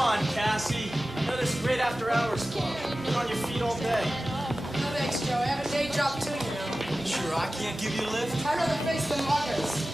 on, Cassie. You know this great after-hours club. Been on your feet all day. No thanks, Joe. I have a day job too, you know. Sure, I can't give you a lift. I'd rather face the muggers.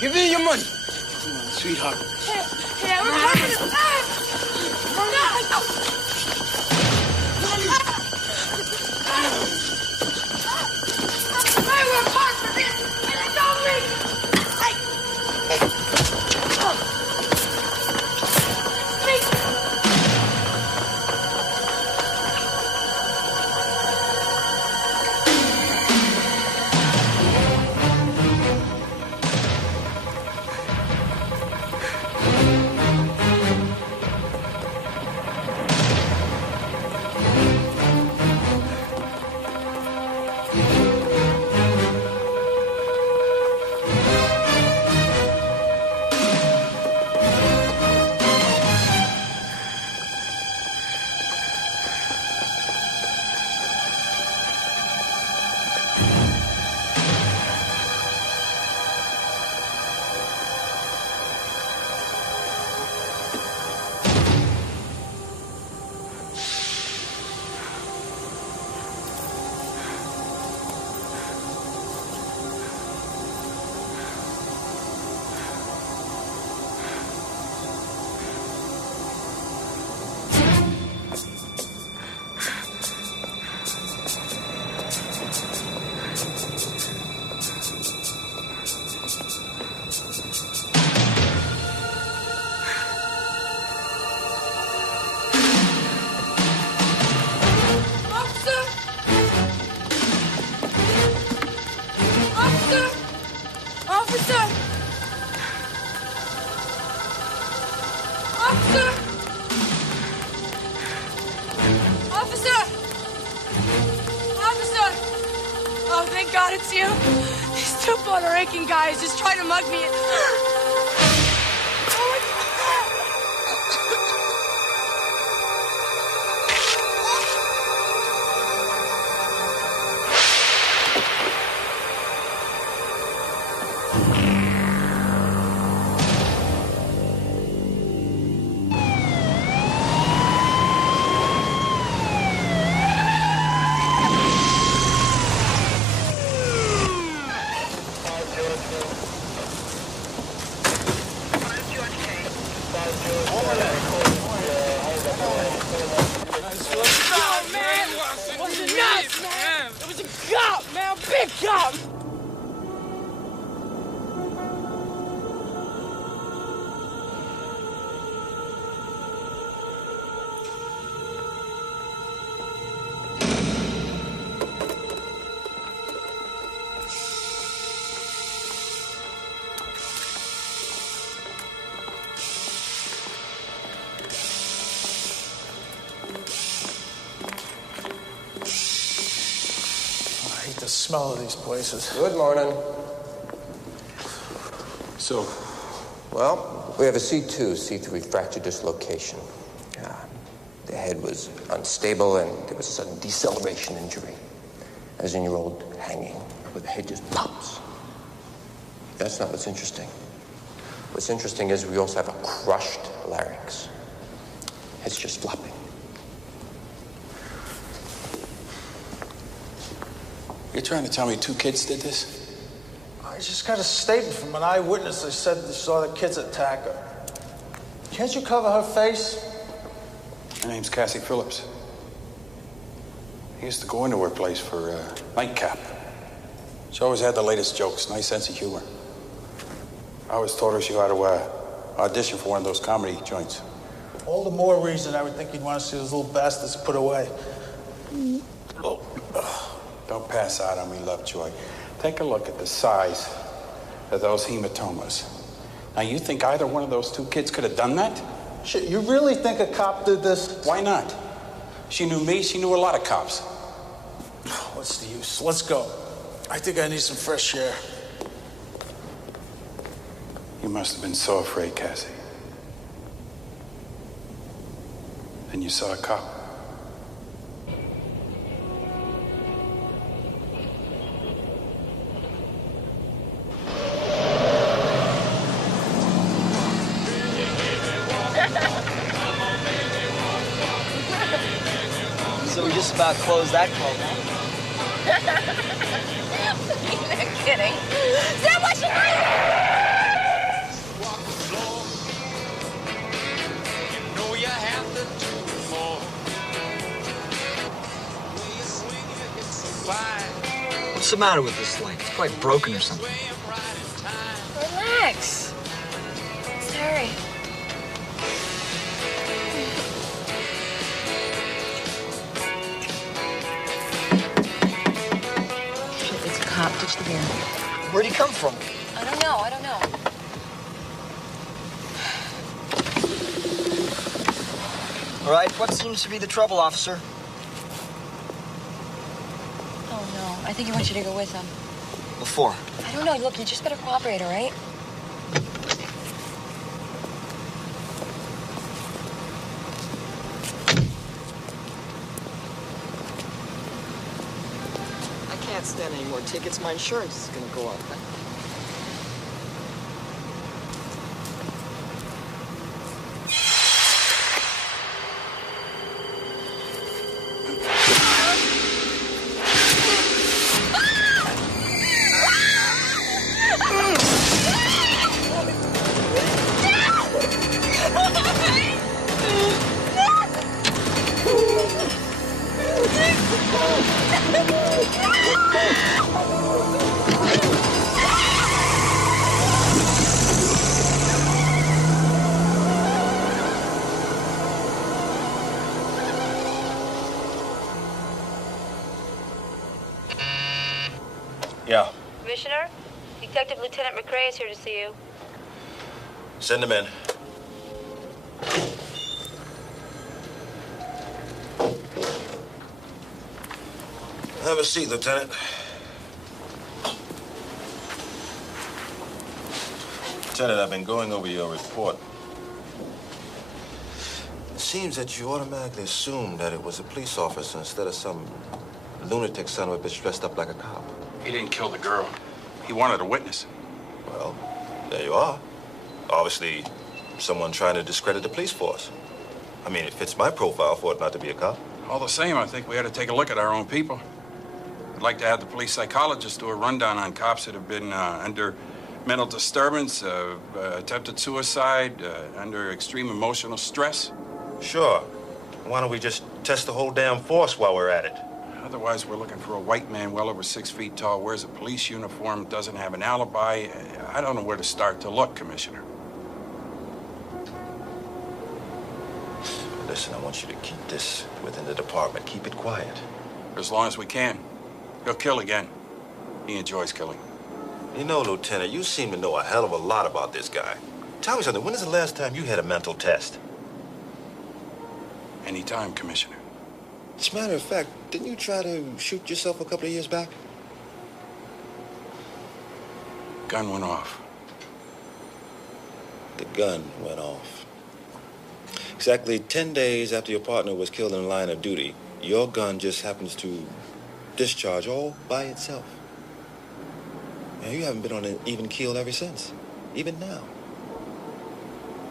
Give me your money. Come on, sweetheart. Hey, we're parking this time! Hey, we're parked for this! And it's all me! Oh, thank God it's you. These two Puerto Rican guys just tried to mug me. Big cop! The smell of these places. Good morning. So? Well, we have a C2, C3 fracture dislocation. The head was unstable and there was a sudden deceleration injury. As in your old hanging, where the head just pops. That's not what's interesting. What's interesting is we also have a crushed larynx. It's just flopping. You're trying to tell me two kids did this? I I just got a statement from an eyewitness. They said they saw the kids attack her. Can't you cover her face? Her name's Cassie Phillips. I used to go into her place for nightcap. She always had the latest jokes, nice sense of humor. I always told her she ought to audition for one of those comedy joints. All the more reason I would think you'd want to see those little bastards put away. Oh. Don't pass out on me, Lovejoy. Take a look at the size of those hematomas. Now, you think either one of those two kids could have done that? Shit, you really think a cop did this? Why not? She knew me, she knew a lot of cops. What's the use? Let's go. I think I need some fresh air. You must have been so afraid, Cassie. Then you saw a cop. So we just about closed that call now. You're kidding. Sam, what you doing? What's the matter with this light? It's quite broken or something. Relax. It's Harry. Shit, it's a cop. Ditch the beer. Where'd he come from? I don't know. All right, what seems to be the trouble, officer? Oh, no. I think he wants you to go with him. Before. I don't know. Look, you just better cooperate, all right? I can't stand any more tickets. My insurance is gonna go up. Yeah. Commissioner, Detective Lieutenant McRae is here to see you. Send him in. Have a seat, Lieutenant. Lieutenant, I've been going over your report. It seems that you automatically assumed that it was a police officer instead of some lunatic son of a bitch dressed up like a cop. He didn't kill the girl. He wanted a witness. Well, there you are. Obviously, someone trying to discredit the police force. I mean, it fits my profile for it not to be a cop. All the same, I think we ought to take a look at our own people. I'd like to have the police psychologist do a rundown on cops that have been under mental disturbance, attempted suicide, under extreme emotional stress. Sure. Why don't we just test the whole damn force while we're at it? Otherwise, we're looking for a white man well over 6 feet tall, wears a police uniform, doesn't have an alibi. I don't know where to start to look, Commissioner. Listen, I want you to keep this within the department. Keep it quiet. For as long as we can. He'll kill again. He enjoys killing. You know, Lieutenant, you seem to know a hell of a lot about this guy. Tell me something. When is the last time you had a mental test? Anytime, Commissioner. As a matter of fact, didn't you try to shoot yourself a couple of years back? Gun went off. The gun went off. Exactly 10 days after your partner was killed in the line of duty, your gun just happens to discharge all by itself. Now, you haven't been on an even keel ever since, even now.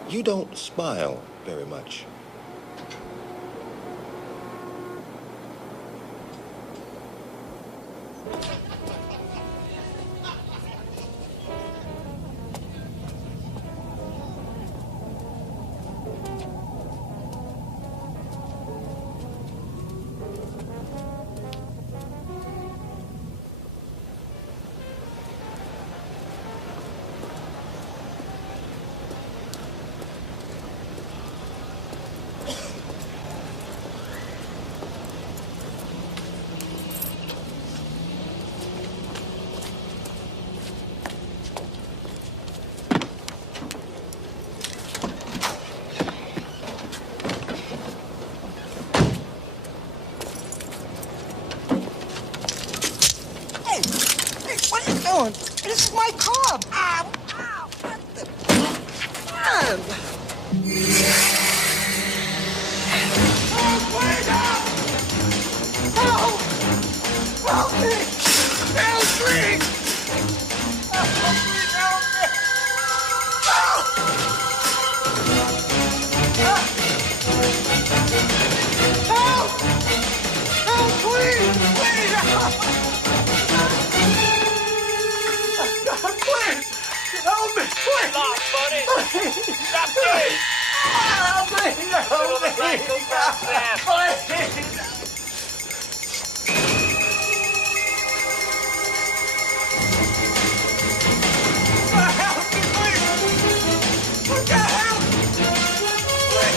You don't smile very much. hand. Oh, wait up! Help! Help me! Help me! Help me! Help me! Help! Help! Help, please! Please! Help! Please! Help me! Please! Stop, buddy! Please! Stop doing it! Help me! Help me! Please! Help me, please! Look out! Help! Please!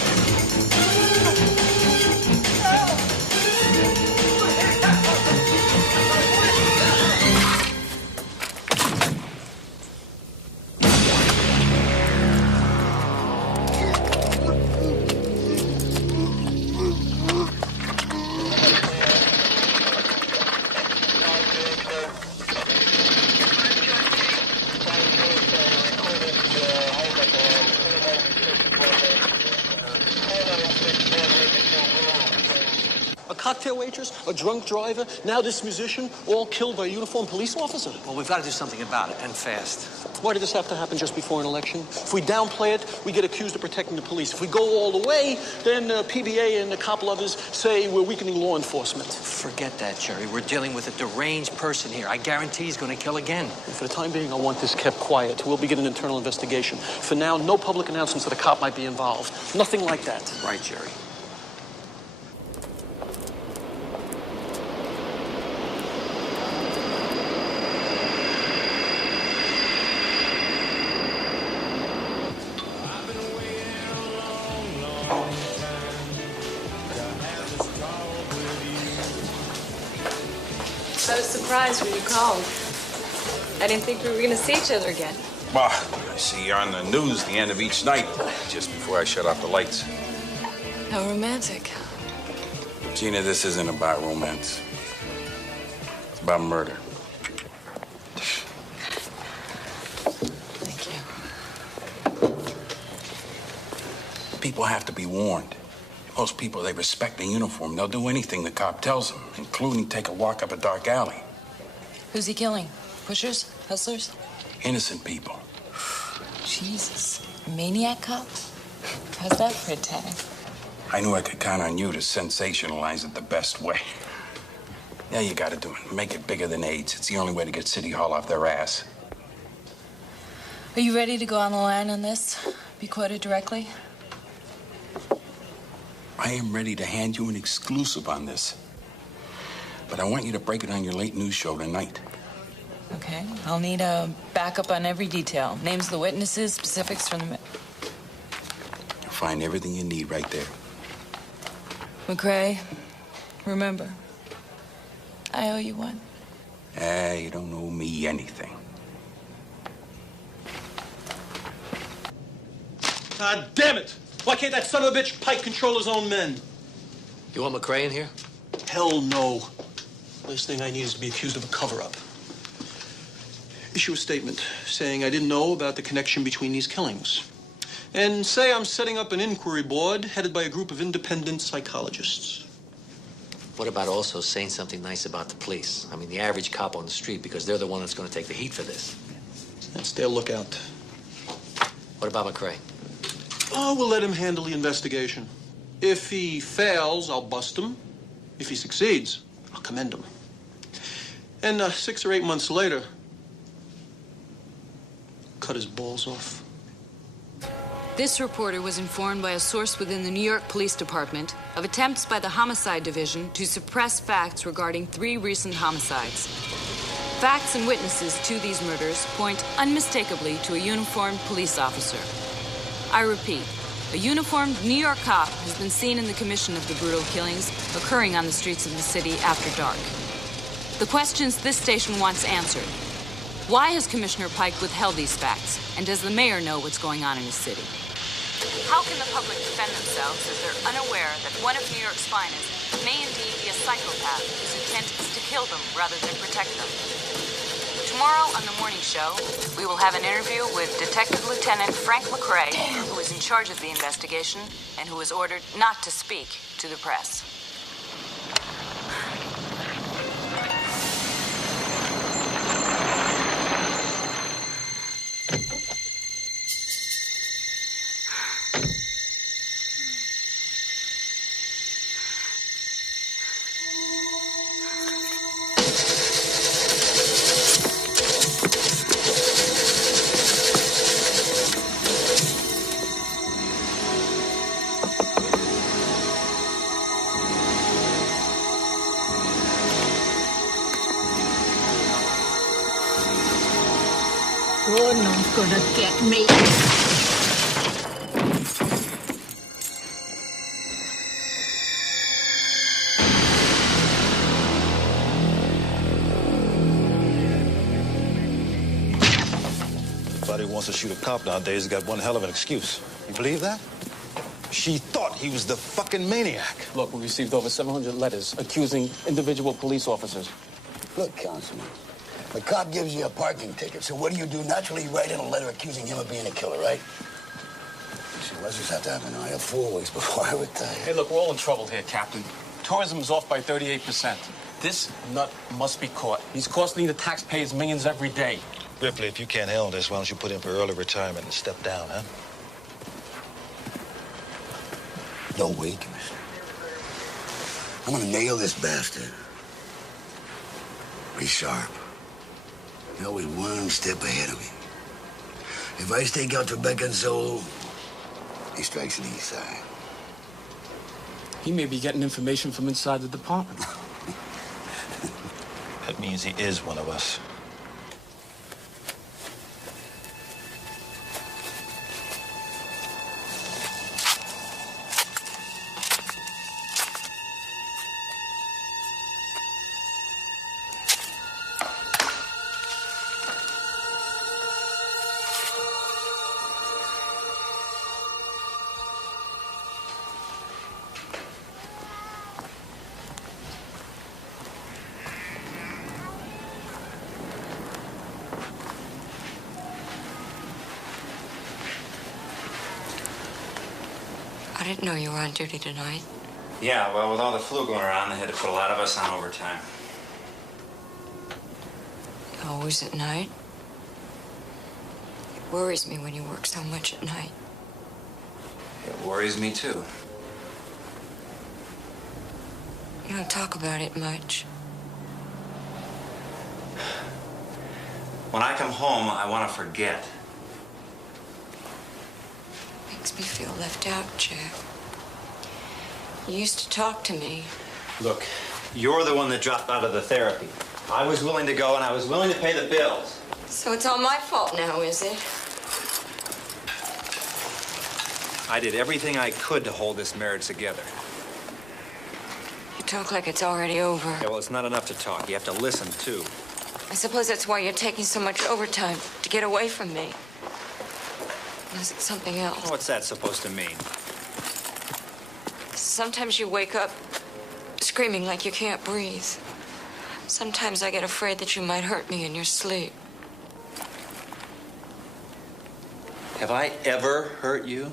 Help! A cocktail waitress, a drunk driver, now this musician, all killed by a uniformed police officer. Well, we've got to do something about it, and fast. Why did this have to happen just before an election? If we downplay it, we get accused of protecting the police. If we go all the way, then PBA and a couple others say we're weakening law enforcement. Forget that, Jerry. We're dealing with a deranged person here. I guarantee he's going to kill again. And for the time being, I want this kept quiet. We'll begin an internal investigation. For now, no public announcements that a cop might be involved. Nothing like that. Right, Jerry. I was surprised when you called. I didn't think we were going to see each other again. Well, I see you on the news the end of each night, just before I shut off the lights. How romantic. Gina, this isn't about romance. It's about murder. Thank you. People have to be warned. Most people, they respect the uniform. They'll do anything the cop tells them, including take a walk up a dark alley. Who's he killing? Pushers? Hustlers? Innocent people. Jesus. Maniac cop? How's that for a tag? I knew I could count on you to sensationalize it the best way. Yeah, you gotta do it. Make it bigger than AIDS. It's the only way to get City Hall off their ass. Are you ready to go on the line on this? Be quoted directly? I am ready to hand you an exclusive on this. But I want you to break it on your late news show tonight. Okay. I'll need a backup on every detail. Names of the witnesses, specifics from the... You'll find everything you need right there. McCrae, remember, I owe you one. You don't owe me anything. God damn it! Why can't that son of a bitch Pike control his own men? You want McCrae in here? Hell no. Last thing I need is to be accused of a cover-up. Issue a statement saying I didn't know about the connection between these killings. And say I'm setting up an inquiry board headed by a group of independent psychologists. What about also saying something nice about the police? I mean, the average cop on the street, because they're the one that's going to take the heat for this. That's their lookout. What about McCrae? Oh, we'll let him handle the investigation. If he fails, I'll bust him. If he succeeds, I'll commend him. And 6 or 8 months later, cut his balls off. This reporter was informed by a source within the New York Police Department of attempts by the Homicide Division to suppress facts regarding 3 recent homicides. Facts and witnesses to these murders point unmistakably to a uniformed police officer. I repeat, a uniformed New York cop has been seen in the commission of the brutal killings occurring on the streets of the city after dark. The questions this station wants answered. Why has Commissioner Pike withheld these facts? And does the mayor know what's going on in his city? How can the public defend themselves if they're unaware that one of New York's finest may indeed be a psychopath whose intent is to kill them rather than protect them? To Tomorrow on the morning show, we will have an interview with Detective Lieutenant Frank McRae, who is in charge of the investigation and who was ordered not to speak to the press. You're not gonna get me. Anybody who wants to shoot a cop nowadays has got one hell of an excuse. You believe that? She thought he was the fucking maniac. Look, we received over 700 letters accusing individual police officers. Look, Councilman, the cop gives you a parking ticket, so what do? Naturally, you write in a letter accusing him of being a killer, right? See, let's just have to have an eye out 4 weeks before I retire. Hey, look, we're all in trouble here, Captain. Tourism's off by 38%. This nut must be caught. He's costing the taxpayers millions every day. Ripley, if you can't handle this, why don't you put in for early retirement and step down, huh? No way, Commissioner. I'm gonna nail this bastard. Be sharp. You're always one step ahead of me. If I stake out Rebecca and Zoe, he strikes the east side. He may be getting information from inside the department. That means he is one of us. I didn't know you were on duty tonight. Yeah, well, with all the flu going around, they had to put a lot of us on overtime. Always at night? It worries me when you work so much at night. It worries me, too. You don't talk about it much. When I come home, I want to forget. Makes me feel left out, Jack. You used to talk to me. Look, you're the one that dropped out of the therapy. I was willing to go, and I was willing to pay the bills. So it's all my fault now, is it? I did everything I could to hold this marriage together. You talk like it's already over. Yeah, well, it's not enough to talk. You have to listen, too. I suppose that's why you're taking so much overtime, to get away from me. Or is it something else? What's that supposed to mean? Sometimes you wake up screaming like you can't breathe. Sometimes I get afraid that you might hurt me in your sleep. Have I ever hurt you?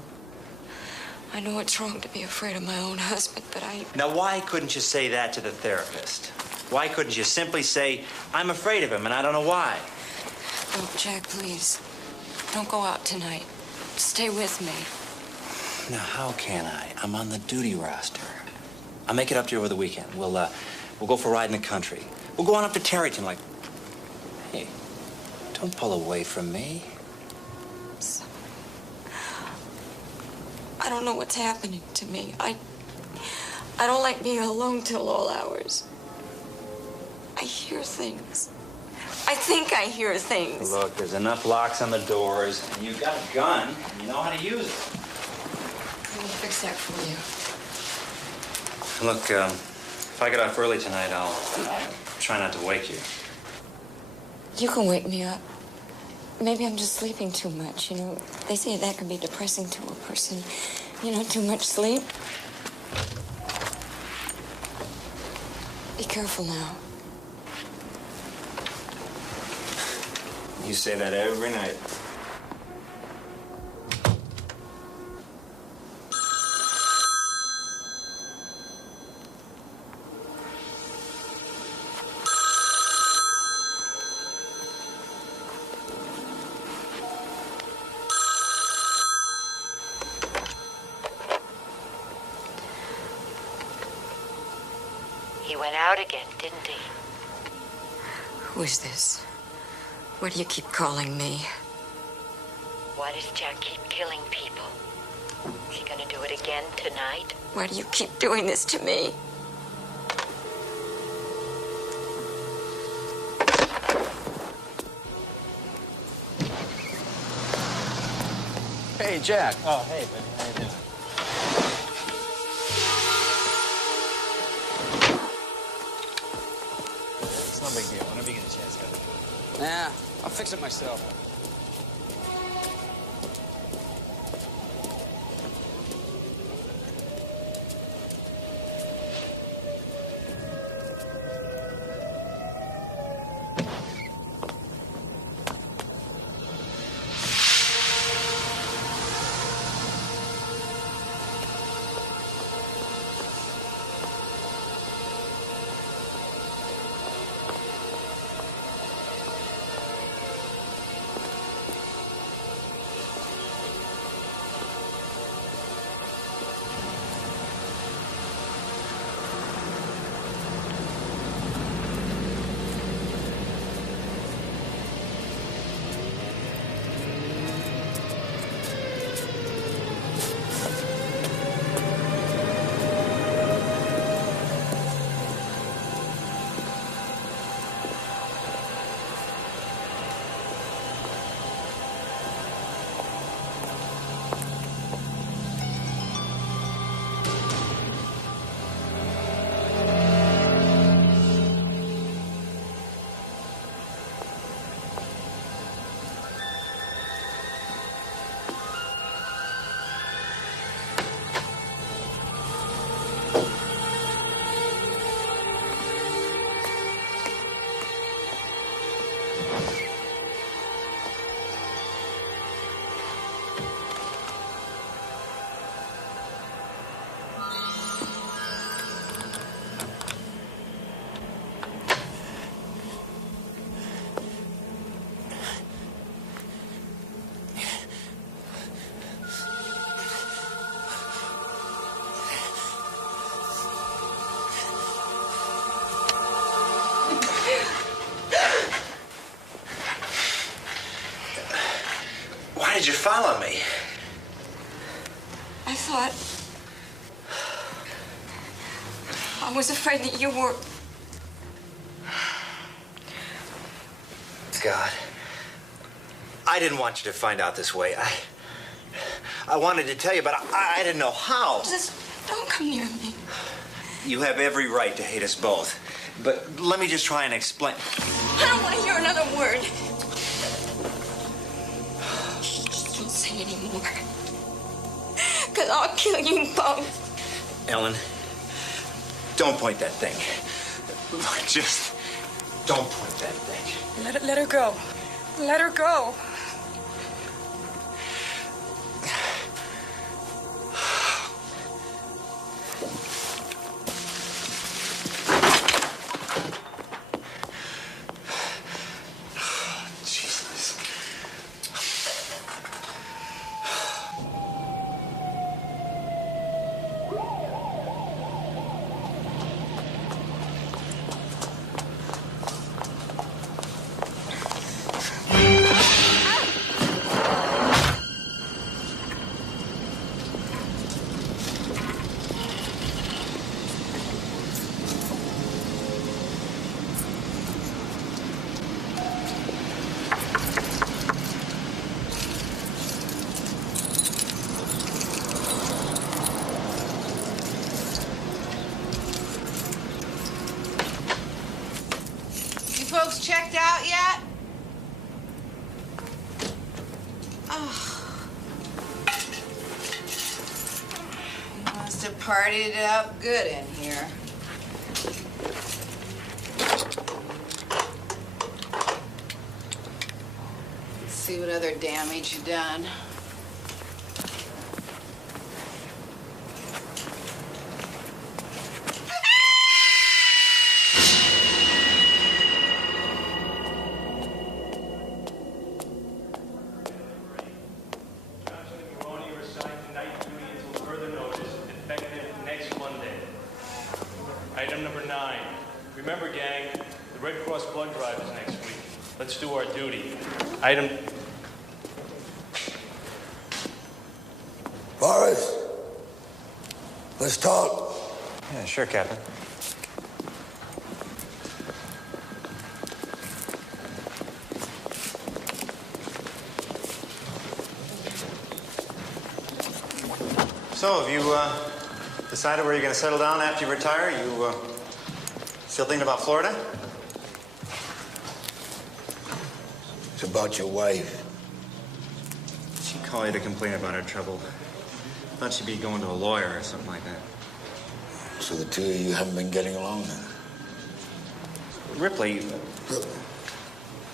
I know it's wrong to be afraid of my own husband, but Now, why couldn't you say that to the therapist? Why couldn't you simply say, I'm afraid of him and I don't know why? Oh, Jack, please. Don't go out tonight. Stay with me. Now, how can I? I'm on the duty roster. I'll make it up to you over the weekend. We'll go for a ride in the country. We'll go on up to Tarryton like... Hey, don't pull away from me. I don't know what's happening to me. I don't like being alone till all hours. I hear things. I think I hear things. Look, there's enough locks on the doors, and you've got a gun, and you know how to use it. Let me fix that for you. Look, if I get off early tonight, I'll try not to wake you. You can wake me up. Maybe I'm just sleeping too much, you know. They say that can be depressing to a person. You know, too much sleep. Be careful now. You say that every night. He went out again, didn't he? Who is this? Why do you keep calling me? Why does Jack keep killing people? Is he gonna do it again tonight? Why do you keep doing this to me? Hey, Jack. Oh, hey, buddy. How you doing? It's no big deal. Whenever you get a chance, go. Nah, I'll fix it myself. Why did you follow me? I thought... I was afraid that you were... God. I didn't want you to find out this way. I wanted to tell you, but I didn't know how. Just don't come near me. You have every right to hate us both. But let me just try and explain. I don't want to hear another word. Just don't say any more. Because I'll kill you both. Ellen, don't point that thing. Just don't point that thing. Let her go. Let her go. Folks checked out yet? Oh. You must have partied it up good in here. see what other damage you done. Item number 9. Remember, gang, the Red Cross blood drive is next week. Let's do our duty. Item... Boris, let's talk. Yeah, sure, Captain. So, have you decided where you're going to settle down after you retire? You still thinking about Florida? It's about your wife. She'd call you to complain about her trouble. Thought she'd be going to a lawyer or something like that. So the two of you haven't been getting along then? Ripley.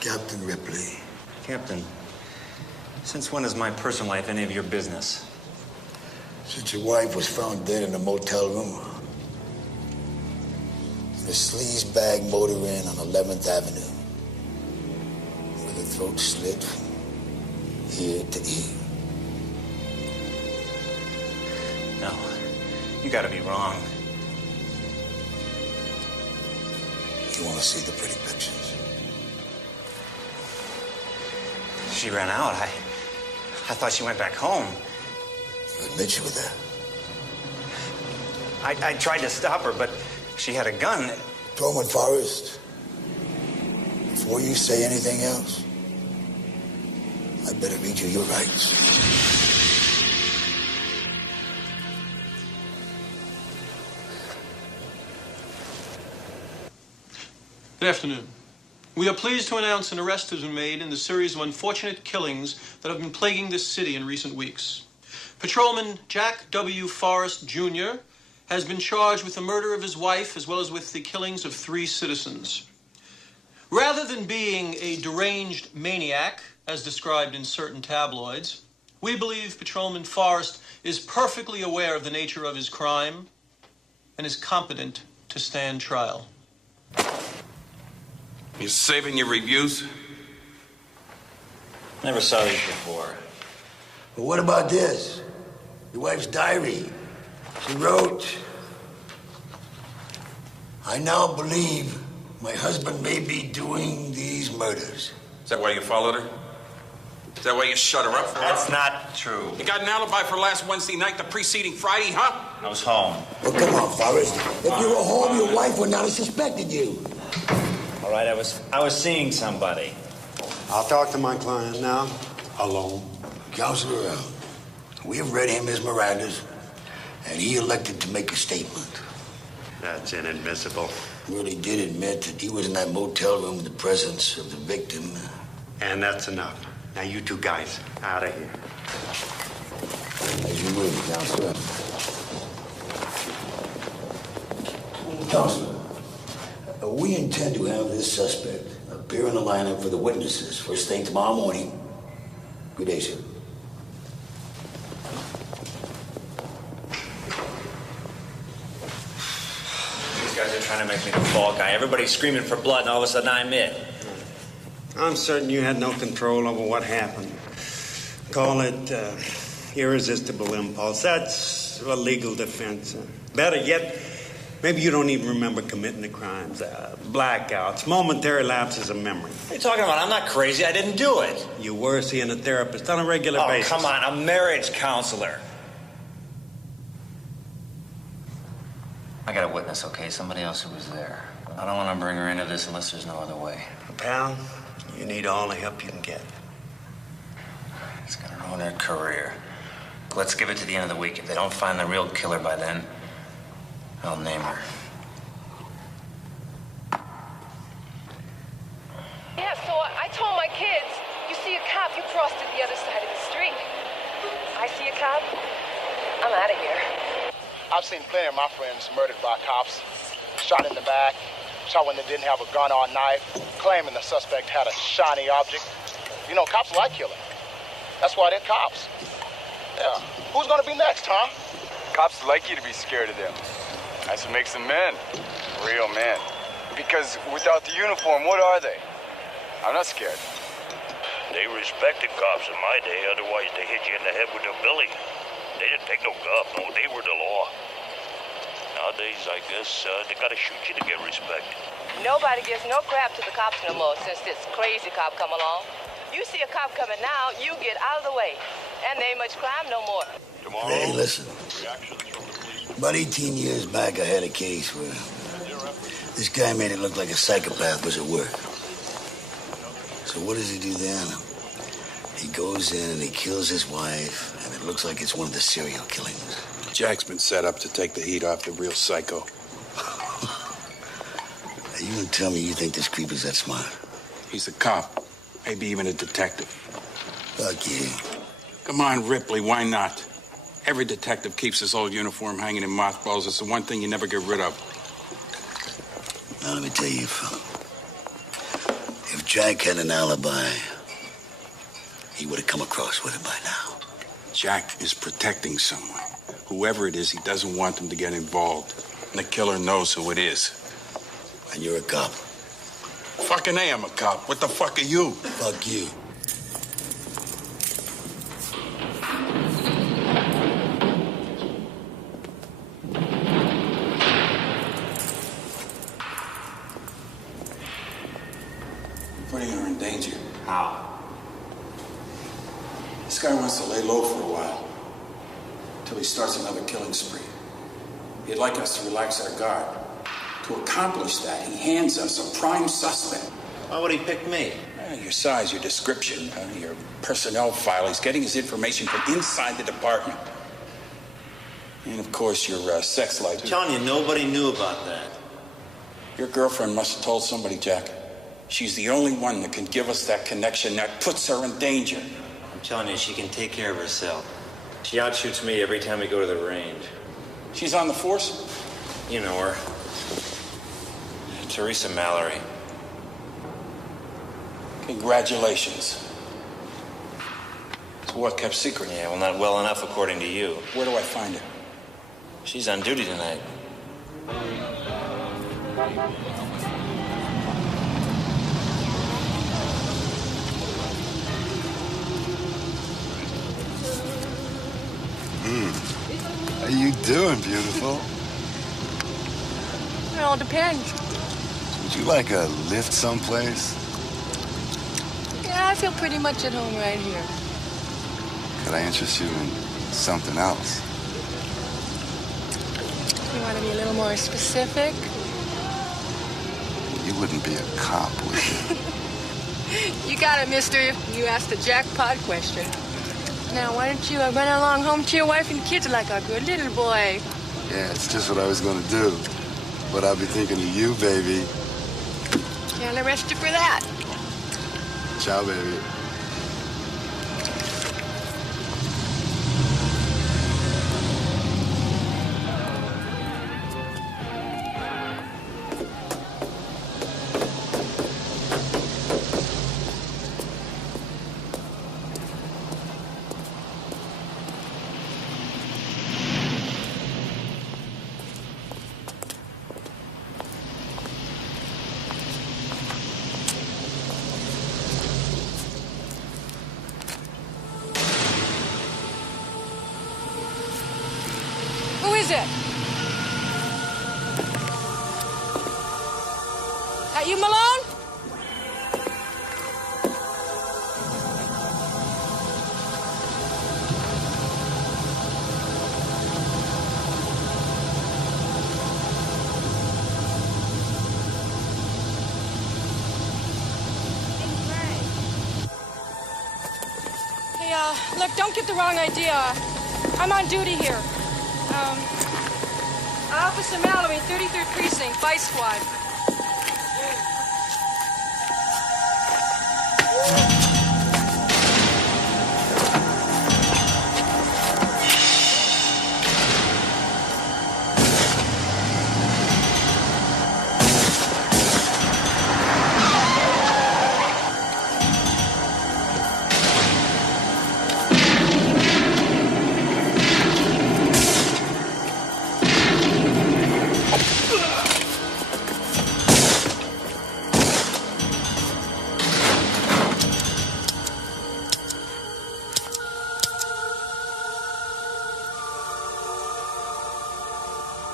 Captain Ripley. Captain, since when is my personal life any of your business? Since your wife was found dead in a motel room. In a sleaze bag motor inn on 11th Avenue. With her throat slit from ear to ear. No, you gotta be wrong. You want to see the pretty pictures? She ran out. I thought she went back home. You admit you were there? I tried to stop her, but she had a gun. Truman Forrest, before you say anything else, I better read you your rights. Good afternoon. We are pleased to announce an arrest has been made in the series of unfortunate killings that have been plaguing this city in recent weeks. Patrolman Jack W. Forrest, Jr. has been charged with the murder of his wife as well as with the killings of 3 citizens. Rather than being a deranged maniac, as described in certain tabloids, we believe Patrolman Forrest is perfectly aware of the nature of his crime and is competent to stand trial. You saving your reviews? Never saw these before. But what about this? Your wife's diary. She wrote, I now believe my husband may be doing these murders. Is that why you followed her? Is that why you shut her up for That's not true. You got an alibi for last Wednesday night, the preceding Friday, huh? I was home. Well, come on, Forrest. If you were home, your wife would not have suspected you. All right, I was seeing somebody. I'll talk to my client now, alone. Counselor, we have read him his Mirandas, and he elected to make a statement. That's inadmissible. Well, he did admit that he was in that motel room in the presence of the victim. And that's enough. Now, you two guys, out of here. As you wish, Counselor. Counselor, we intend to have this suspect appear in the lineup for the witnesses first thing tomorrow morning. Good day, sir. These guys are trying to make me the fall guy. Everybody's screaming for blood, and all of a sudden I'm it. I'm certain you had no control over what happened. Call it irresistible impulse. That's a legal defense. Better yet, maybe you don't even remember committing the crimes. Blackouts, momentary lapses of memory. What are you talking about? I'm not crazy. I didn't do it. You were seeing a therapist on a regular basis. Oh, come on. A marriage counselor. I got a witness, okay? Somebody else who was there. I don't want to bring her into this unless there's no other way. Pal, you need all the help you can get. It's gonna ruin her career. Let's give it to the end of the week. If they don't find the real killer by then, I'll name her. Yeah, so I told my kids, you see a cop, you cross to the other side of the street. I see a cop, I'm out of here. I've seen plenty of my friends murdered by cops, shot in the back, shot when they didn't have a gun or a knife, claiming the suspect had a shiny object. You know, cops like killing. That's why they're cops. Yeah. Who's gonna be next, huh? Cops like you to be scared of them. That's what makes them men. Real men. Because without the uniform, what are they? I'm not scared. They respected cops in my day, otherwise they hit you in the head with a billy. They didn't take no guff, no, they were the law. Nowadays, I guess, they gotta shoot you to get respect. Nobody gives no crap to the cops no more since this crazy cop come along. You see a cop coming now, you get out of the way. And there ain't much crime no more. Hey, listen. About 18 years back, I had a case where this guy made it look like a psychopath was at work. So what does he do then? He goes in and he kills his wife, and it looks like it's one of the serial killings. Jack's been set up to take the heat off the real psycho. Now, you don't tell me you think this creep is that smart. He's a cop, maybe even a detective. Fuck you. Come on, Ripley, why not? Every detective keeps his old uniform hanging in mothballs. It's the one thing you never get rid of. Now, let me tell you, fella. If Jack had an alibi, he would have come across with it by now. Jack is protecting someone. Whoever it is, he doesn't want them to get involved. And the killer knows who it is. And you're a cop. Fucking A, I'm a cop. What the fuck are you? Fuck you. Putting her in danger. How? This guy wants to lay low for a while. Till he starts another killing spree. He'd like us to relax our guard. To accomplish that, he hands us a prime suspect. Why would he pick me? Your size, your description, your personnel file. He's getting his information from inside the department. And, of course, your sex life. I'm telling you, nobody knew about that. Your girlfriend must have told somebody, Jack. She's the only one that can give us that connection that puts her in danger. I'm telling you, she can take care of herself. She outshoots me every time we go to the range. She's on the force? You know her. Teresa Mallory. Congratulations. So what, kept secret? Yeah, well, not well enough according to you. Where do I find her? She's on duty tonight. How you doing, beautiful? It all depends. Would you like a lift someplace? Yeah, I feel pretty much at home right here. Could I interest you in something else? You want to be a little more specific? You wouldn't be a cop, would you? You got it, mister. You asked the jackpot question. Now, why don't you run along home to your wife and kids like a good little boy? Yeah, it's just what I was gonna do. But I'll be thinking of you, baby. Can't arrest you for that. Ciao, baby. Who is it? That you, Malone? Hey, look, don't get the wrong idea. I'm on duty here. Officer Mallory, 33rd Precinct, Vice Squad.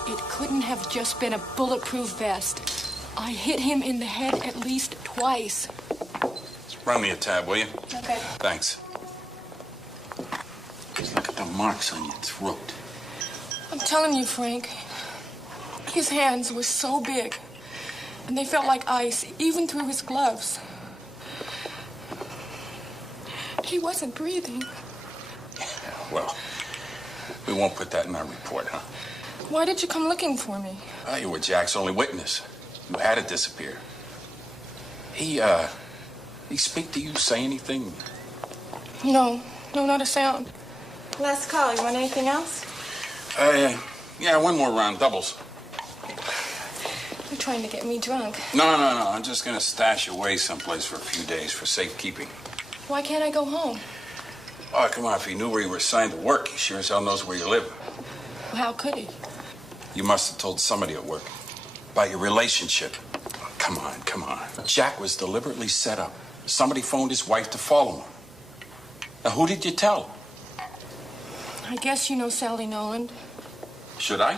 It couldn't have just been a bulletproof vest. I hit him in the head at least twice. Run me a tab, will you? Okay. Thanks. Just look at the marks on your throat. I'm telling you, Frank, his hands were so big, and they felt like ice, even through his gloves. He wasn't breathing. Well, we won't put that in our report, huh? Why did you come looking for me? You were Jack's only witness. You had it disappear. He speak to you, say anything? No, not a sound. Last call. You want anything else? Yeah, one more round, doubles. You're trying to get me drunk. No. I'm just gonna stash away someplace for a few days for safekeeping. Why can't I go home? Oh, come on. If he knew where you were assigned to work, he sure as hell knows where you live. Well, how could he? You must have told somebody at work about your relationship. Oh, come on. Jack was deliberately set up. Somebody phoned his wife to follow him. Now, who did you tell? I guess you know Sally Noland. Should I?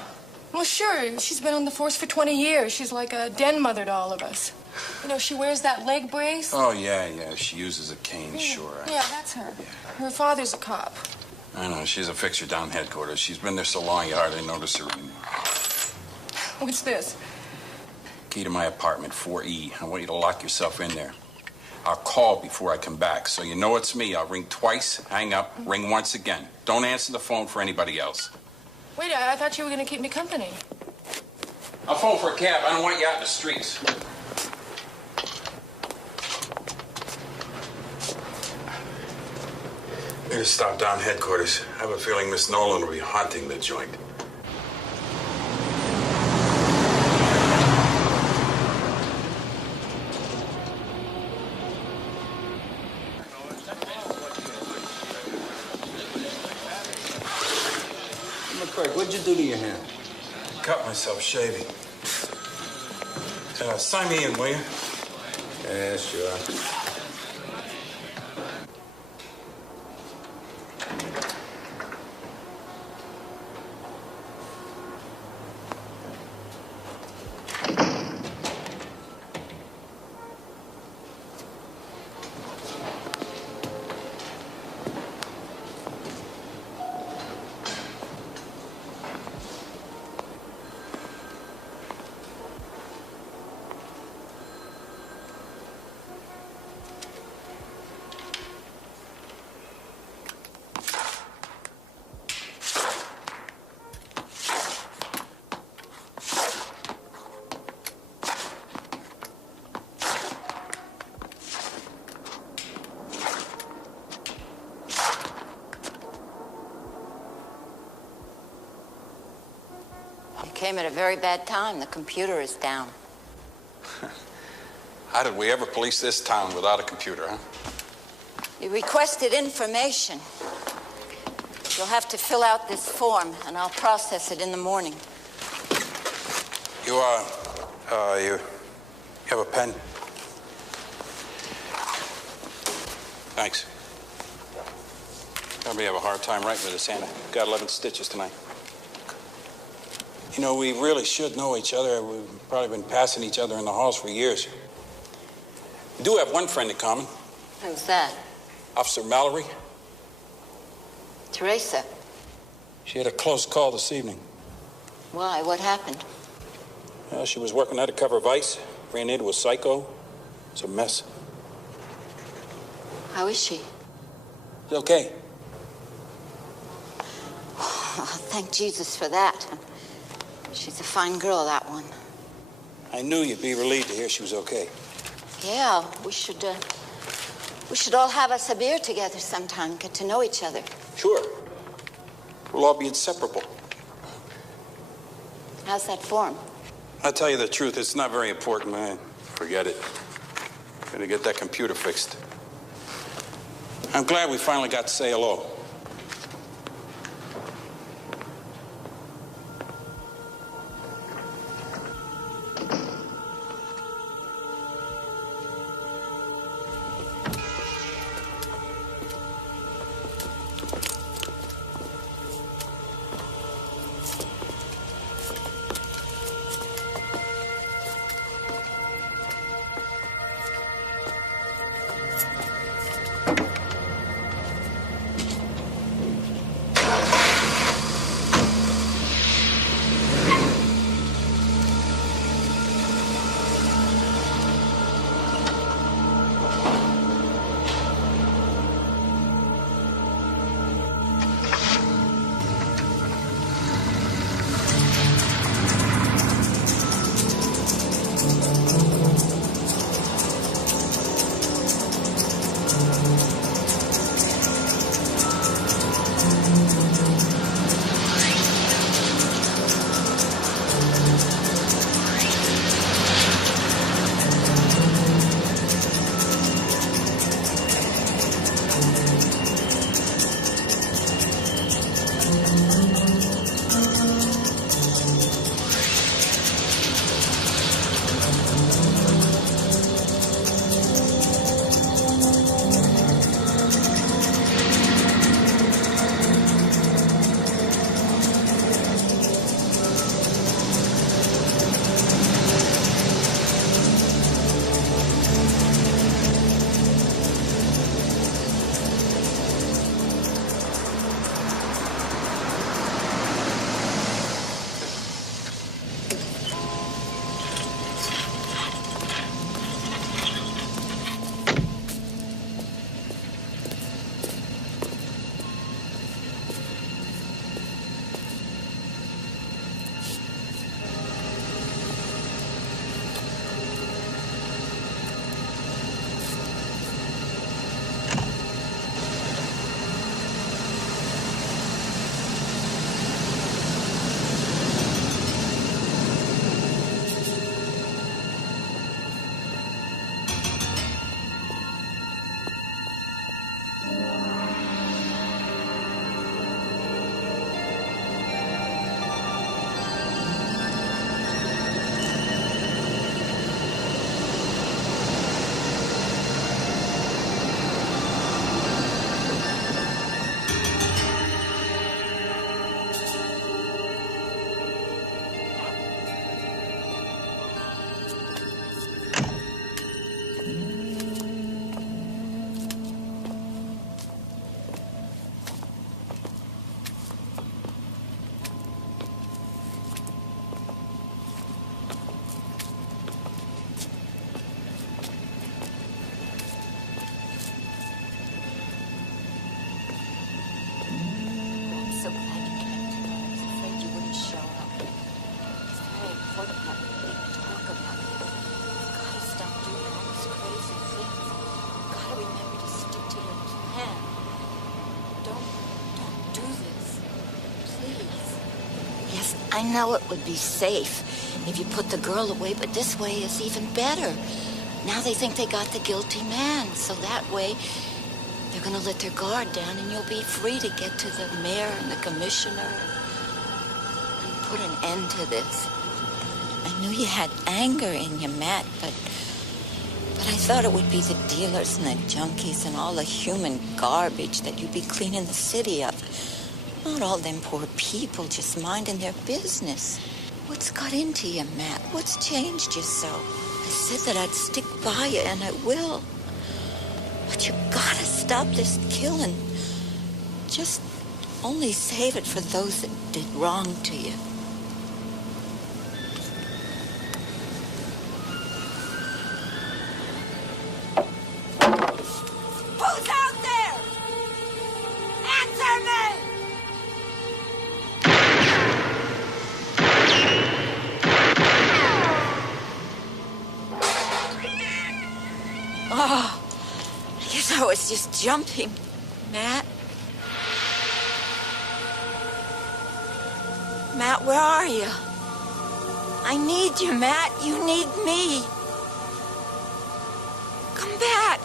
Well, sure. She's been on the force for 20 years. She's like a den mother to all of us. You know, she wears that leg brace. Oh, yeah. She uses a cane, sure. Yeah, that's her. Her father's a cop. I know. She's a fixture down headquarters. She's been there so long you hardly notice her anymore. What's this? Key to my apartment, 4E. I want you to lock yourself in there. I'll call before I come back, so you know it's me. I'll ring twice, hang up, ring once again. Don't answer the phone for anybody else. Wait, I thought you were going to keep me company. I'll phone for a cab. I don't want you out in the streets. Better stop down headquarters. I have a feeling Miss Nolan will be haunting the joint. Craig, what'd you do to your hand? Cut myself shaving. Sign me in, will you? Yeah, sure. Came at a very bad time. The computer is down. How did we ever police this town without a computer, huh? You requested information. You'll have to fill out this form, and I'll process it in the morning. You have a pen? Thanks. Probably have a hard time writing with this hand. I've got 11 stitches tonight. You know, we really should know each other. We've probably been passing each other in the halls for years. We do have one friend in common. Who's that? Officer Mallory. Teresa. She had a close call this evening. Why? What happened? Well, she was working undercover vice, ran into a psycho. It's a mess. How is she? She's okay. Oh, thank Jesus for that. She's a fine girl, that one. I knew you'd be relieved to hear she was okay. Yeah, we should all have us a beer together sometime, get to know each other. Sure. We'll all be inseparable. How's that form? I'll tell you the truth, it's not very important, man. Forget it. Gonna get that computer fixed. I'm glad we finally got to say hello. Yes, I know it would be safe if you put the girl away, but this way is even better. Now they think they got the guilty man, so that way they're gonna let their guard down and you'll be free to get to the mayor and the commissioner and put an end to this. I knew you had anger in you, Matt, but I thought it would be the dealers and the junkies and all the human garbage that you'd be cleaning the city of. Not all them poor people just minding their business. What's got into you, Matt? What's changed you so? I said that I'd stick by you, and I will. But you gotta stop this killing. Just only save it for those that did wrong to you. Who's out there? Answer me! Oh, I guess I was just jumping, Matt. Matt, where are you? I need you, Matt. You need me. Come back.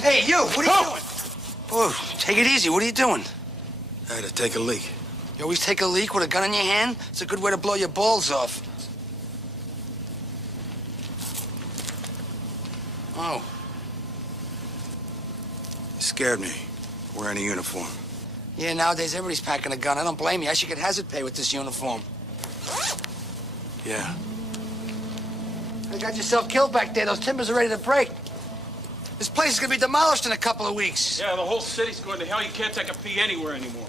Hey, you, what are you doing? Oh, take it easy. What are you doing? I had to take a leak. You always take a leak with a gun in your hand? It's a good way to blow your balls off. Oh. You scared me, wearing a uniform. Yeah, nowadays everybody's packing a gun. I don't blame you. I should get hazard pay with this uniform. Yeah. You got yourself killed back there. Those timbers are ready to break. This place is gonna be demolished in a couple of weeks. Yeah, the whole city's going to hell. You can't take a pee anywhere anymore.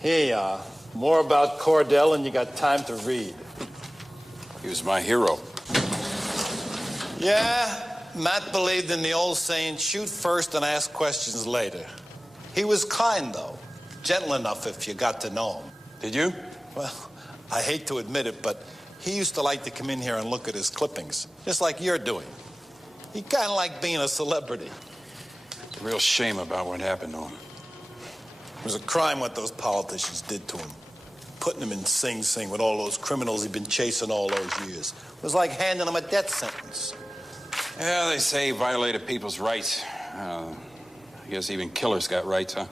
Here you are. More about Cordell than you got time to read. He was my hero. Yeah, Matt believed in the old saying, shoot first and ask questions later. He was kind, though. Gentle enough if you got to know him. Did you? Well, I hate to admit it, but he used to like to come in here and look at his clippings, just like you're doing. He kind of liked being a celebrity. It's a real shame about what happened to him. It was a crime what those politicians did to him. Putting him in Sing Sing with all those criminals he'd been chasing all those years. It was like handing him a death sentence. Yeah, they say he violated people's rights. I guess even killers got rights, huh?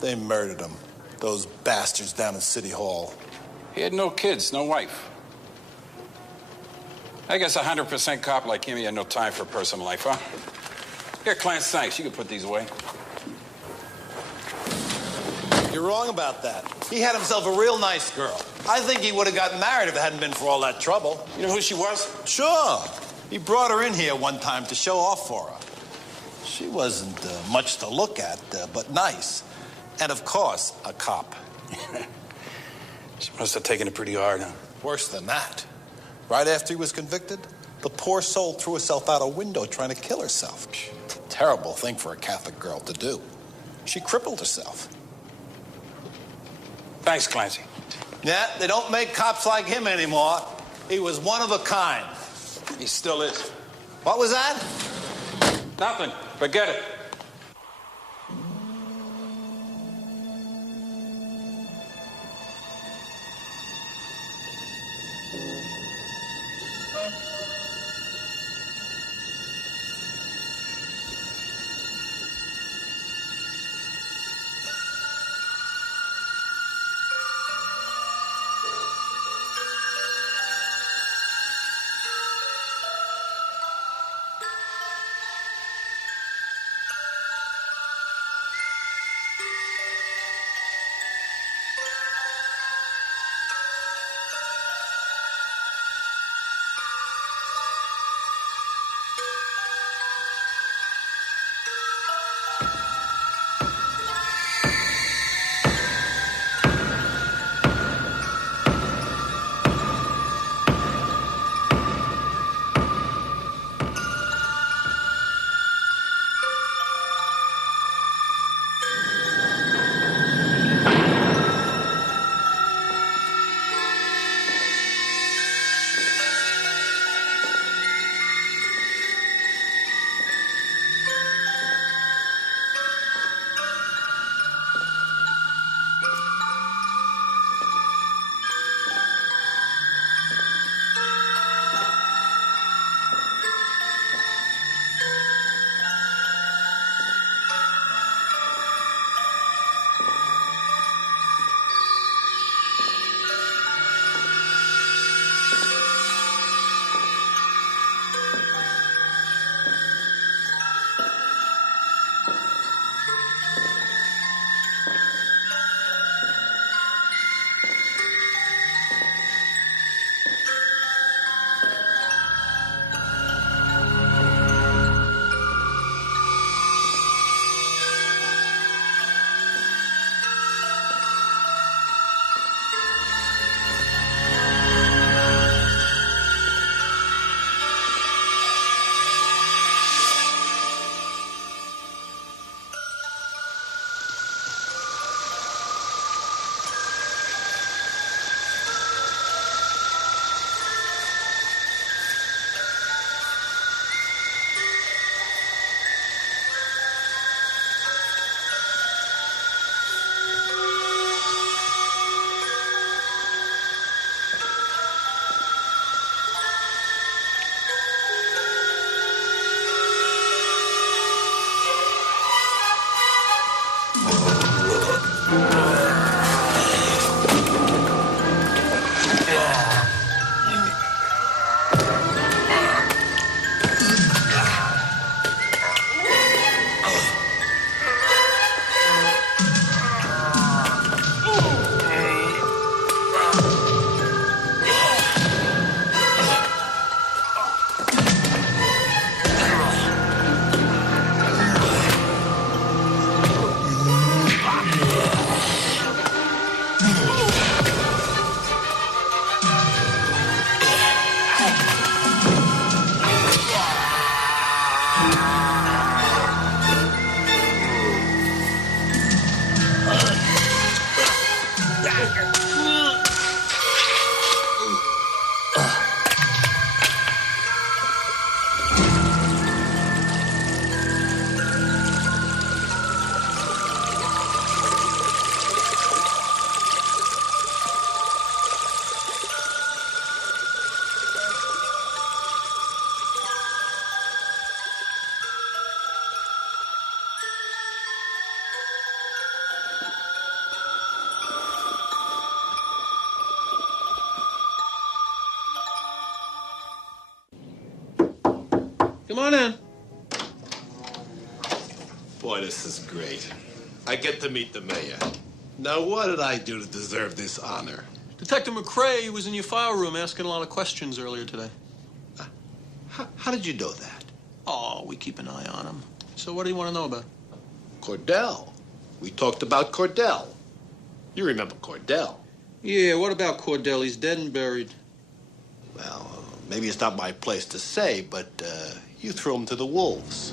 They murdered him. Those bastards down in City Hall. He had no kids, no wife. I guess a 100% cop like him, he had no time for personal life, huh? Here, Clarence, thanks. You can put these away. You're wrong about that. He had himself a real nice girl. I think he would have gotten married if it hadn't been for all that trouble. You know who she was? Sure. He brought her in here one time to show off for her. She wasn't much to look at, but nice. And of course, a cop. She must have taken it pretty hard, huh? Worse than that. Right after he was convicted, the poor soul threw herself out a window trying to kill herself. Terrible thing for a Catholic girl to do. She crippled herself. Thanks, Clancy. Yeah, they don't make cops like him anymore. He was one of a kind. He still is. What was that? Nothing. Forget it. Come on in. Boy, this is great. I get to meet the mayor. Now, what did I do to deserve this honor? Detective McCrae was in your file room asking a lot of questions earlier today. How did you know that? Oh, we keep an eye on him. So what do you want to know about? Cordell. We talked about Cordell. You remember Cordell? Yeah, what about Cordell? He's dead and buried. Well, maybe it's not my place to say, but you threw him to the wolves.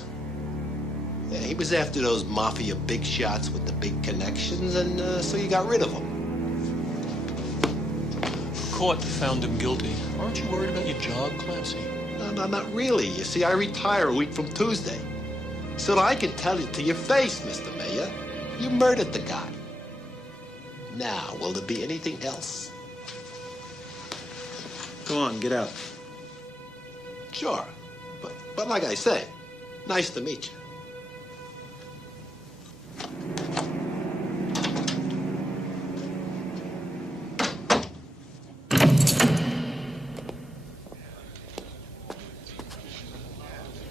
Yeah, he was after those mafia big shots with the big connections, and so you got rid of him. The court found him guilty. Aren't you worried about your job, Clancy? No, not really. You see, I retire a week from Tuesday. So that I can tell you to your face, Mr. Mayor, you murdered the guy. Now, will there be anything else? Go on, get out. Sure. But like I say, nice to meet you.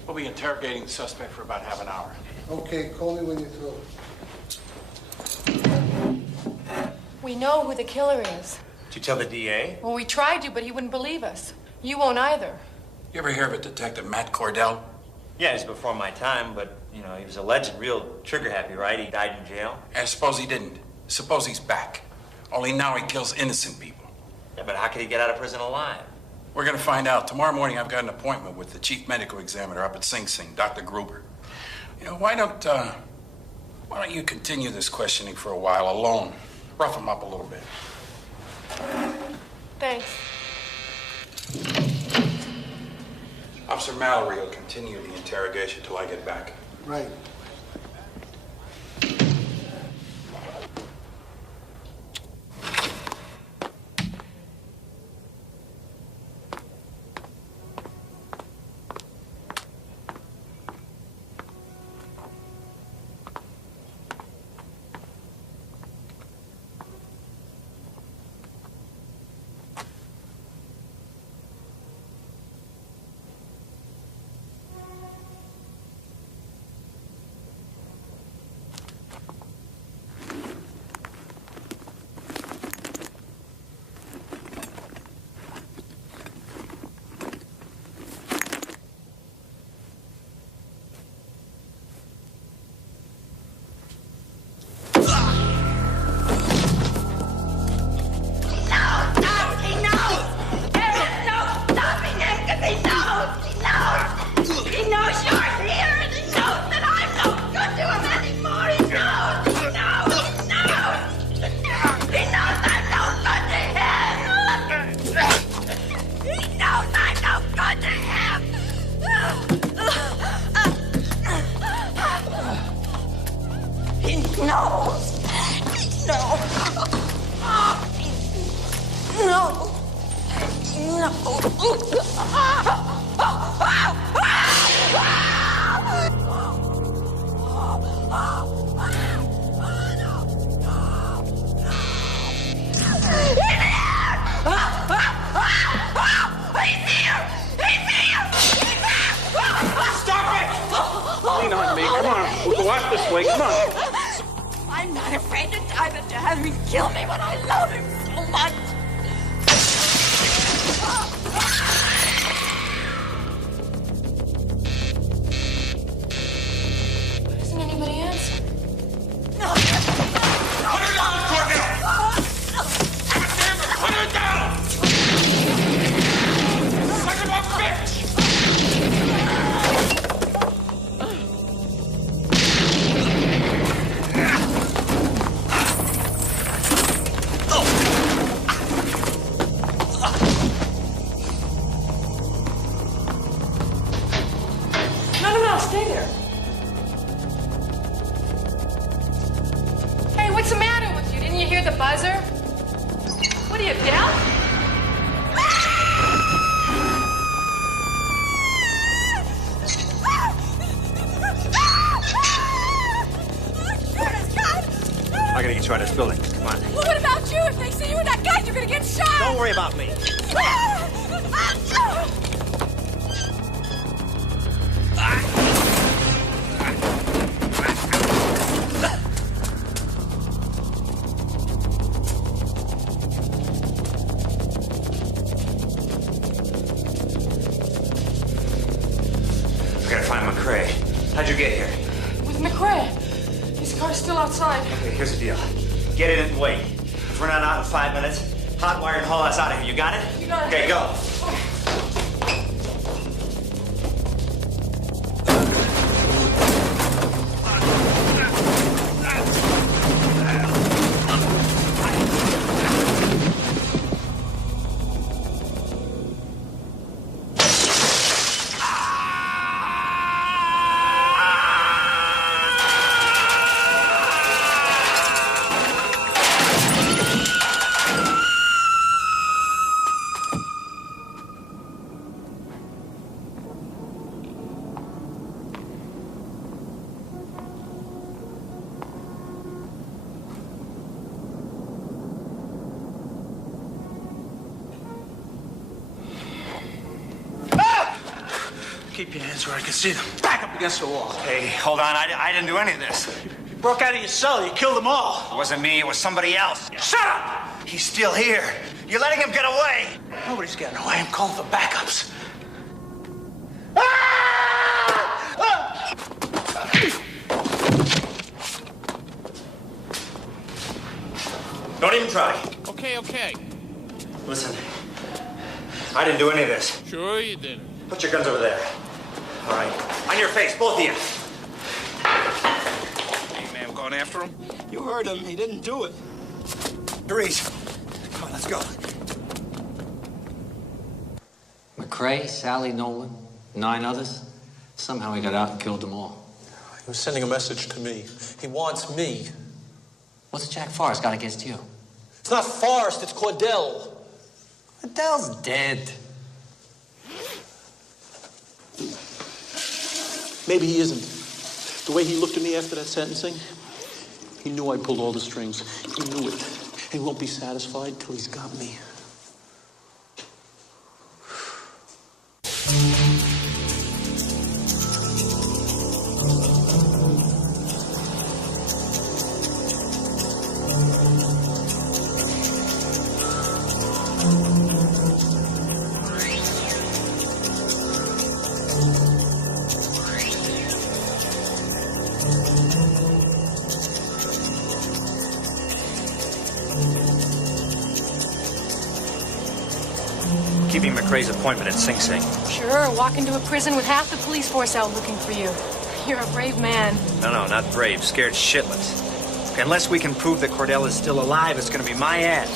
We'll be interrogating the suspect for about half an hour. Okay, call me when you're through. We know who the killer is. Did you tell the DA? Well, we tried to, but he wouldn't believe us. You won't either. You ever hear of a detective, Matt Cordell? Yeah, he's before my time, but, you know, he was alleged real trigger-happy, right? He died in jail. And suppose he didn't. Suppose he's back. Only now he kills innocent people. Yeah, but how could he get out of prison alive? We're gonna find out. Tomorrow morning I've got an appointment with the chief medical examiner up at Sing Sing, Dr. Gruber. You know, why don't you continue this questioning for a while alone? Rough him up a little bit. Thanks. Officer Mallory will continue the interrogation till I get back. Right. I'm not afraid to die, but to have him kill me when I love him so much. Why doesn't anybody answer? Put her down, Cordell! Put her down! Son of a bitch! Don't worry about me. I gotta find McCrae. How'd you get here? With McCrae. His car's still outside. Okay, here's the deal. Get in and wait. If we're not out in 5 minutes, hotwire and haul us out of here. You got it? You got it. Okay, go. Keep your hands where I can see them. Back up against the wall. Hey, hold on. I didn't do any of this. You broke out of your cell. You killed them all. It wasn't me. It was somebody else. Shut up! He's still here. You're letting him get away. Nobody's getting away. I'm calling for backups. Don't even try. Okay, okay. Listen, I didn't do any of this. Sure you didn't. Put your guns over there. All right. On your face, both of you. Hey, man, we're going after him? You heard him. He didn't do it. Therese, come on, let's go. McCrae, Sally, Nolan, 9 others. Somehow he got out and killed them all. He was sending a message to me. He wants me. What's Jack Forrest got against you? It's not Forrest, it's Cordell. Cordell's dead. Maybe he isn't. The way he looked at me after that sentencing, he knew I pulled all the strings. He knew it. He won't be satisfied till he's got me. Keeping McCrae's appointment at Sing Sing. Sure, walk into a prison with half the police force out looking for you. You're a brave man. No, not brave. Scared shitless. Okay, unless we can prove that Cordell is still alive, it's gonna be my ass.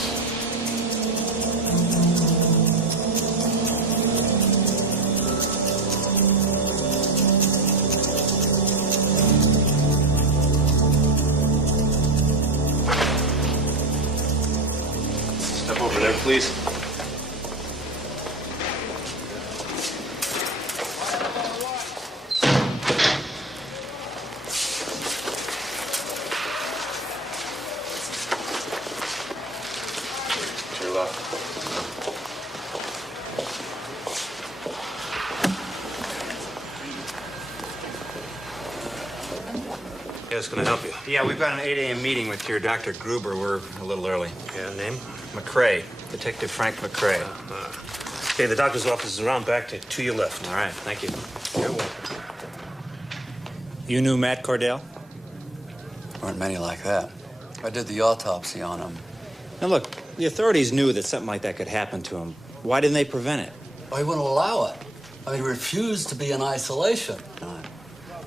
Step over there, please. Your left. Yeah, it's gonna help you. Yeah, we've got an 8 a.m. meeting with your Dr. Gruber. We're a little early. Yeah, name? McCrae. Detective Frank McCrae. Okay, the doctor's office is around back to your left. All right, thank you. You're welcome. You knew Matt Cordell? Weren't many like that. I did the autopsy on him. Now look, the authorities knew that something like that could happen to him. Why didn't they prevent it? Well, he wouldn't allow it. I mean, he refused to be in isolation. I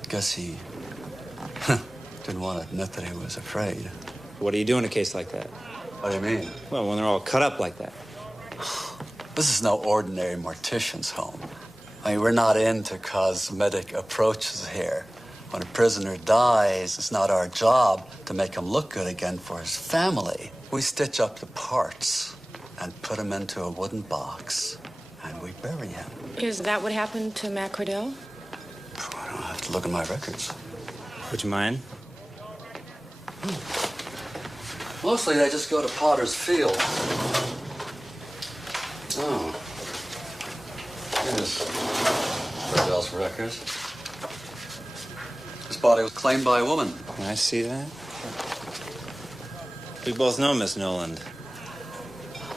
guess he didn't want to admit that he was afraid. What do you do in a case like that? What do you mean? Well, when they're all cut up like that. This is no ordinary mortician's home. I mean, we're not into cosmetic approaches here. When a prisoner dies, it's not our job to make him look good again for his family. We stitch up the parts and put him into a wooden box, and we bury him. Is that what happened to Matt Cordell? I don't have to look at my records. Would you mind? Mostly they just go to Potter's Field. Oh. Here's Cordell's record. His body was claimed by a woman. Can I see that? We both know Miss Noland.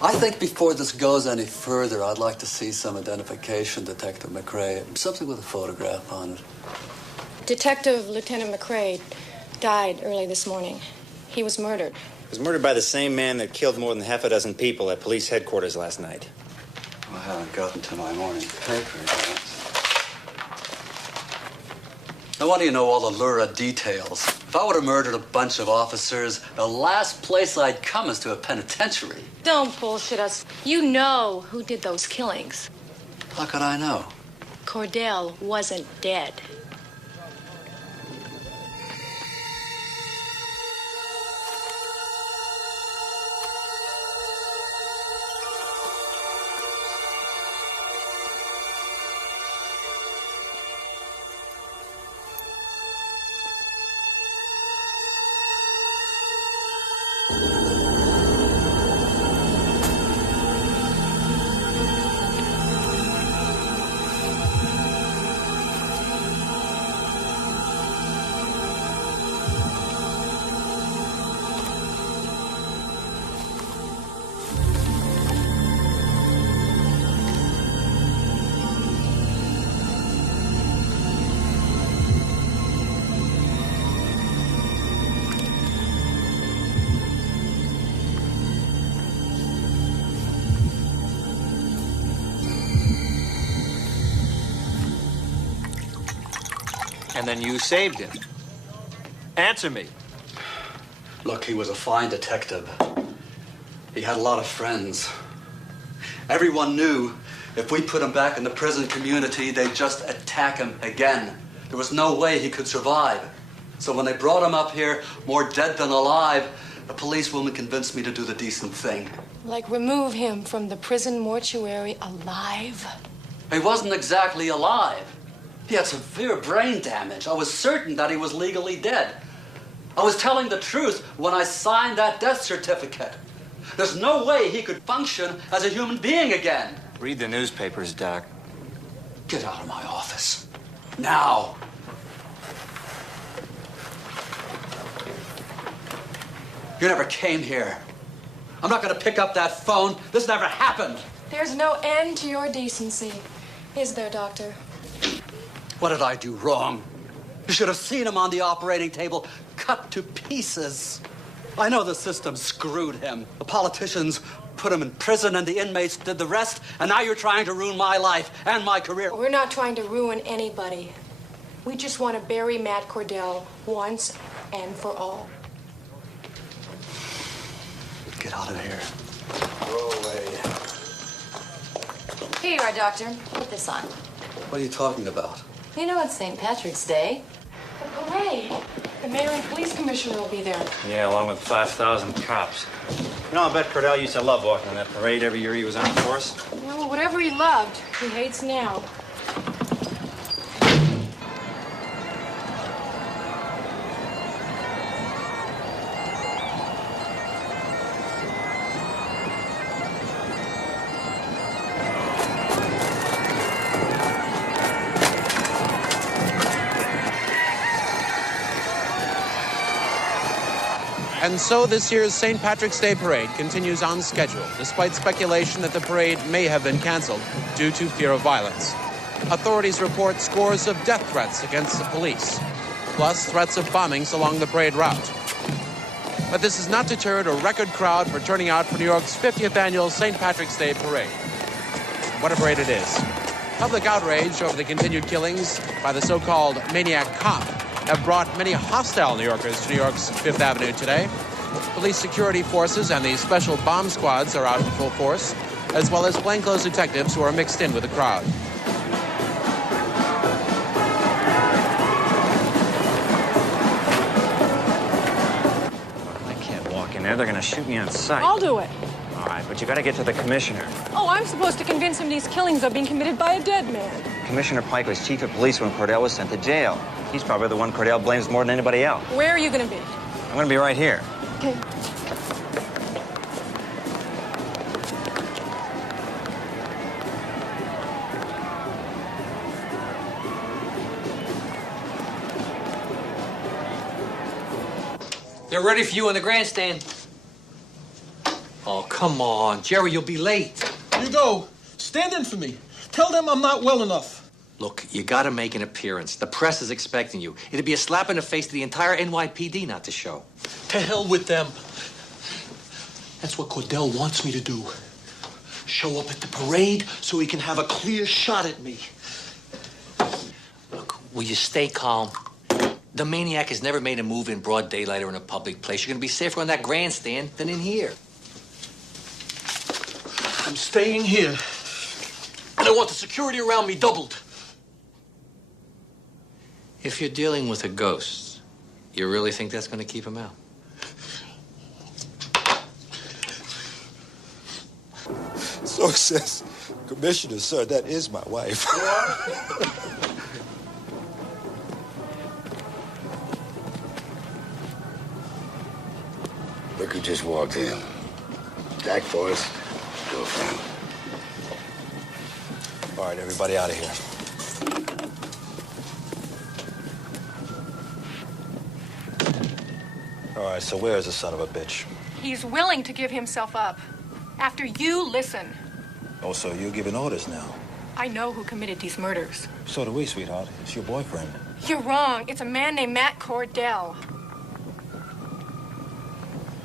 I think before this goes any further, I'd like to see some identification, Detective McCrae. Something with a photograph on it. Detective Lieutenant McCrae died early this morning. He was murdered. He was murdered by the same man that killed more than half a dozen people at police headquarters last night. I haven't gotten to my morning paper yet. Now, why do you know all the lurid details? If I would have murdered a bunch of officers, the last place I'd come is to a penitentiary. Don't bullshit us. You know who did those killings. How could I know? Cordell wasn't dead. And then you saved him. Answer me. Look, he was a fine detective. He had a lot of friends. Everyone knew if we put him back in the prison community, they'd just attack him again. There was no way he could survive. So when they brought him up here, more dead than alive, a policewoman convinced me to do the decent thing. Like remove him from the prison mortuary alive? He wasn't exactly alive. He had severe brain damage. I was certain that he was legally dead. I was telling the truth when I signed that death certificate. There's no way he could function as a human being again. Read the newspapers, Doc. Get out of my office. Now. You never came here. I'm not going to pick up that phone. This never happened. There's no end to your decency, is there, Doctor? What did I do wrong? You should have seen him on the operating table, cut to pieces. I know the system screwed him. The politicians put him in prison and the inmates did the rest, and now you're trying to ruin my life and my career. We're not trying to ruin anybody. We just want to bury Matt Cordell once and for all. Get out of here. Go away. Here you are, Doctor. Put this on. What are you talking about? You know it's St. Patrick's Day. The parade. The mayor and police commissioner will be there. Yeah, along with 5,000 cops. You know, I bet Cordell used to love walking on that parade every year he was on the force. Well, whatever he loved, he hates now. And so this year's St. Patrick's Day Parade continues on schedule, despite speculation that the parade may have been canceled due to fear of violence. Authorities report scores of death threats against the police, plus threats of bombings along the parade route. But this has not deterred a record crowd for turning out for New York's 50th annual St. Patrick's Day Parade. What a parade it is. Public outrage over the continued killings by the so-called maniac cop have brought many hostile New Yorkers to New York's Fifth Avenue today. Police security forces and the special bomb squads are out in full force, as well as plainclothes detectives who are mixed in with the crowd. I can't walk in there. They're going to shoot me on sight. I'll do it. All right, but you got to get to the commissioner. Oh, I'm supposed to convince him these killings are being committed by a dead man. Commissioner Pike was chief of police when Cordell was sent to jail. He's probably the one Cordell blames more than anybody else. Where are you going to be? I'm going to be right here. Okay. They're ready for you in the grandstand. Oh, come on. Jerry, you'll be late. You go. Stand in for me. Tell them I'm not well enough. Look, you gotta make an appearance. The press is expecting you. It'd be a slap in the face to the entire NYPD not to show. To hell with them. That's what Cordell wants me to do. Show up at the parade so he can have a clear shot at me. Look, will you stay calm? The maniac has never made a move in broad daylight or in a public place. You're gonna be safer on that grandstand than in here. I'm staying here. And I want the security around me doubled. If you're dealing with a ghost, you really think that's gonna keep him out? So says Commissioner, sir, that is my wife. Look who just walked in. Jack Forrest, girlfriend. All right, everybody out of here. All right, so where's the son of a bitch? He's willing to give himself up. After you listen. Oh, so you're giving orders now? I know who committed these murders. So do we, sweetheart. It's your boyfriend. You're wrong. It's a man named Matt Cordell.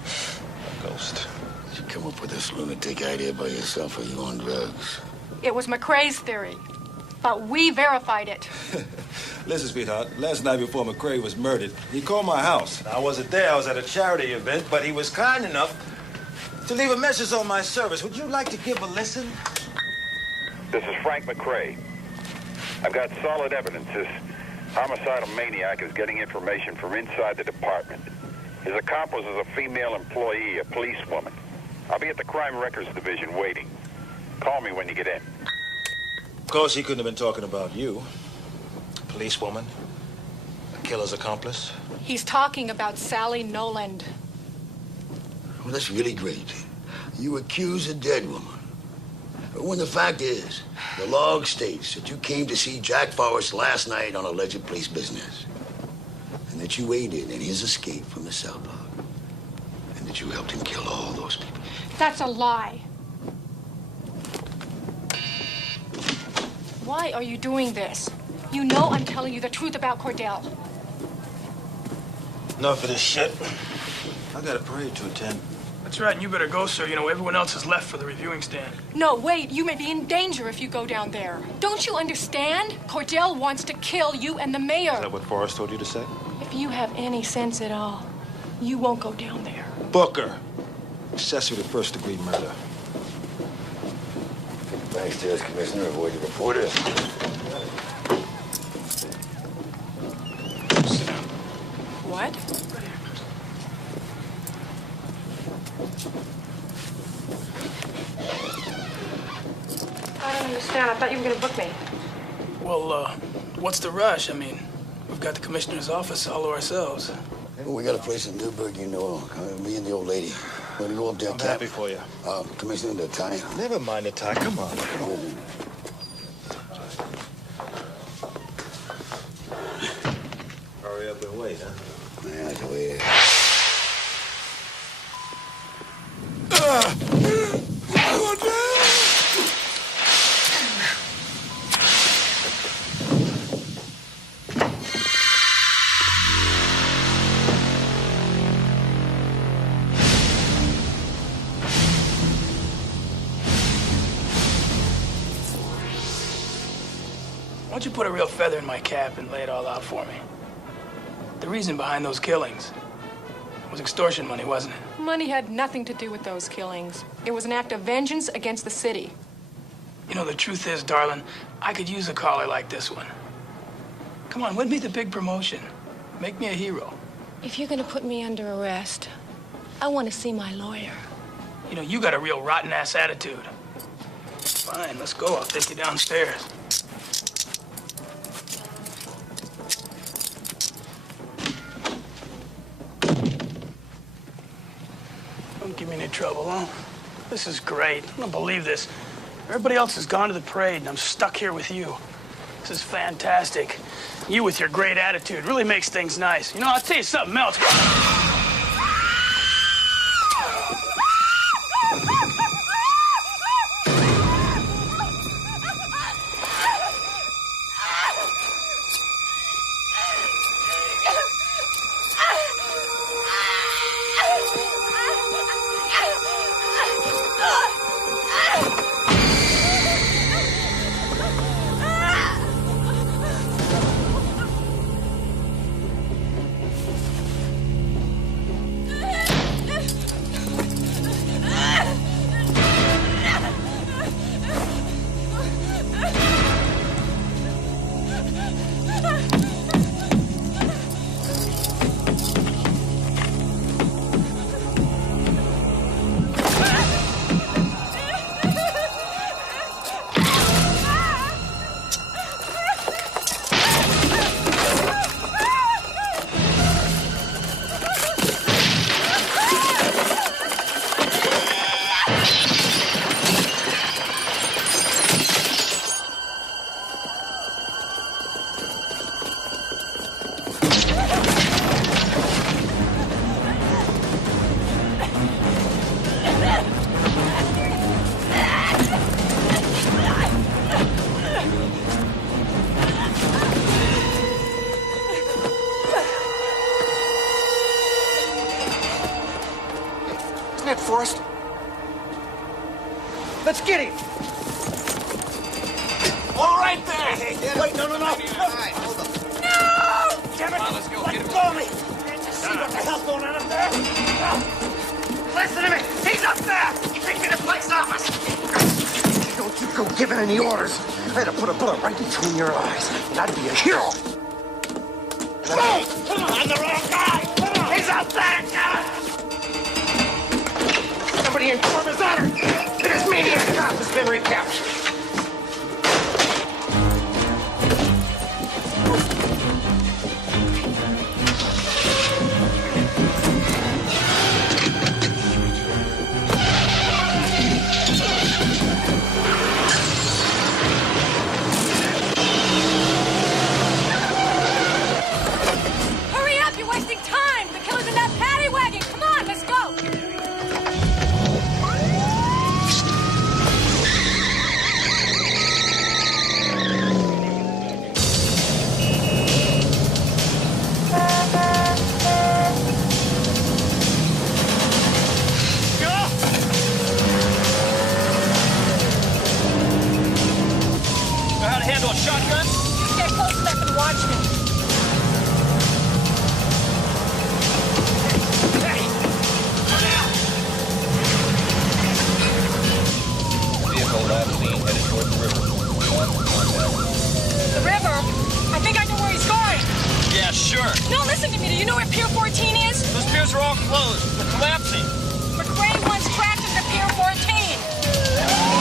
A ghost. Did you come up with this lunatic idea by yourself, or are you on drugs? It was McCrae's theory, but we verified it. Listen, sweetheart, last night before McCrae was murdered, he called my house. I wasn't there. I was at a charity event, but he was kind enough to leave a message on my service. Would you like to give a listen? This is Frank McCrae. I've got solid evidence this homicidal maniac is getting information from inside the department. His accomplice is a female employee, a policewoman. I'll be at the Crime Records Division waiting. Call me when you get in. Of course, he couldn't have been talking about you. Policewoman, a killer's accomplice. He's talking about Sally Noland. Well, that's really great. You accuse a dead woman. But when the fact is, the log states that you came to see Jack Forrest last night on alleged police business. And that you aided in his escape from the cell block. And that you helped him kill all those people. That's a lie. Why are you doing this? You know I'm telling you the truth about Cordell. Enough of this shit. I got a parade to attend. That's right, and you better go, sir. You know, everyone else has left for the reviewing stand. No, wait. You may be in danger if you go down there. Don't you understand? Cordell wants to kill you and the mayor. Is that what Forrest told you to say? If you have any sense at all, you won't go down there. Booker. Accessory to first-degree murder. Backstairs, Commissioner. Avoid the reporter. What? I don't understand. I thought you were going to book me. Well, what's the rush? I mean, we've got the commissioner's office all to ourselves. Well, we got a place in Newburgh, you know. Me and the old lady. We're going to go up there. I'm happy for you. Commissioner, the tie. Never mind the tie. Come on. Hurry up and wait, huh? Yeah, I can wait. Why don't you put a real feather in my cap and lay it all out for me? The reason behind those killings was extortion money, wasn't it? Money had nothing to do with those killings. It was an act of vengeance against the city. You know, the truth is, darling, I could use a caller like this one. Come on, win me the big promotion. Make me a hero. If you're going to put me under arrest, I want to see my lawyer. You know, you got a real rotten-ass attitude. Fine, let's go. I'll take you downstairs. Don't give me any trouble, huh? This is great. I don't believe this. Everybody else has gone to the parade, and I'm stuck here with you. This is fantastic. You with your great attitude really makes things nice. You know, I'll tell you something else. Let's get him. All right there. Hey, wait, no. All right, hold up. No! Damn it! Come on, let's go. Let Get him. go of me! Can't you see what the hell's going on up there? Listen to me! He's up there! Take me to Blake's office! Don't you go giving any orders. I had to put a bullet right between your eyes, and I'd be a hero. Move! Come on! I'm the wrong guy! Come on! He's out there! Somebody inform his honor that his maniac cop has been recaptured. Hurry up, you're wasting time! The killer's in that paddy wagon! Come on, let's go! Know how to handle a shotgun? Just get close enough and watch me. Vehicle last seen headed toward the river. The river? I think I know where he's going. Yeah, sure. No, listen to me. Do you know where Pier 14 is? Those piers are all closed. They're collapsing. McRae once cracked into Pier 14.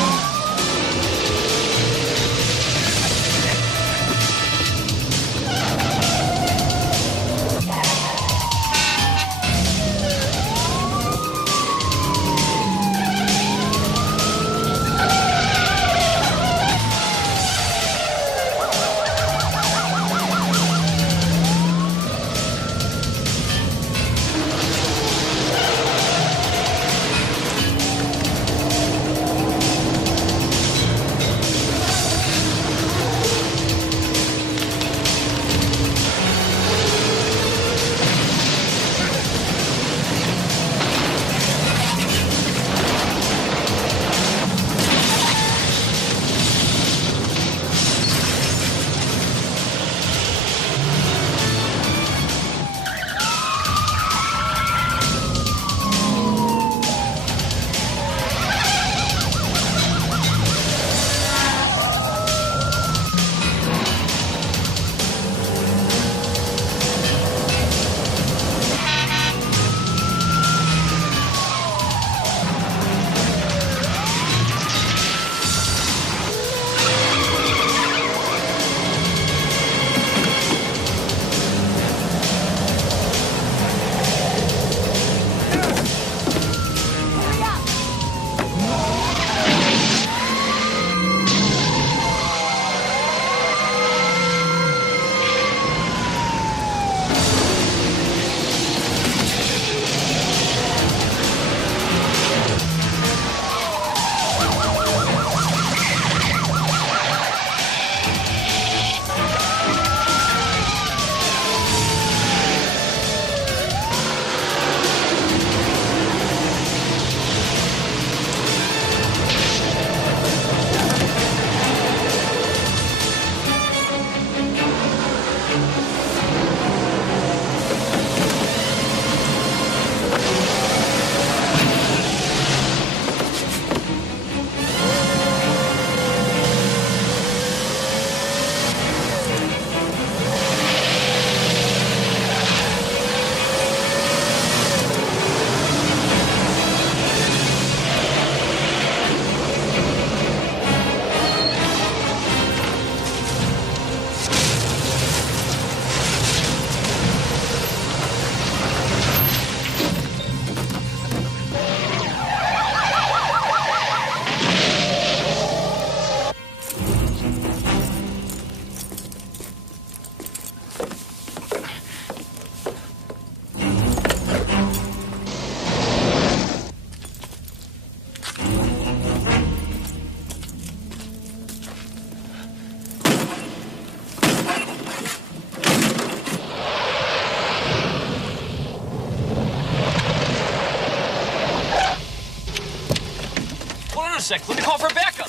a sec. Let me call for backup.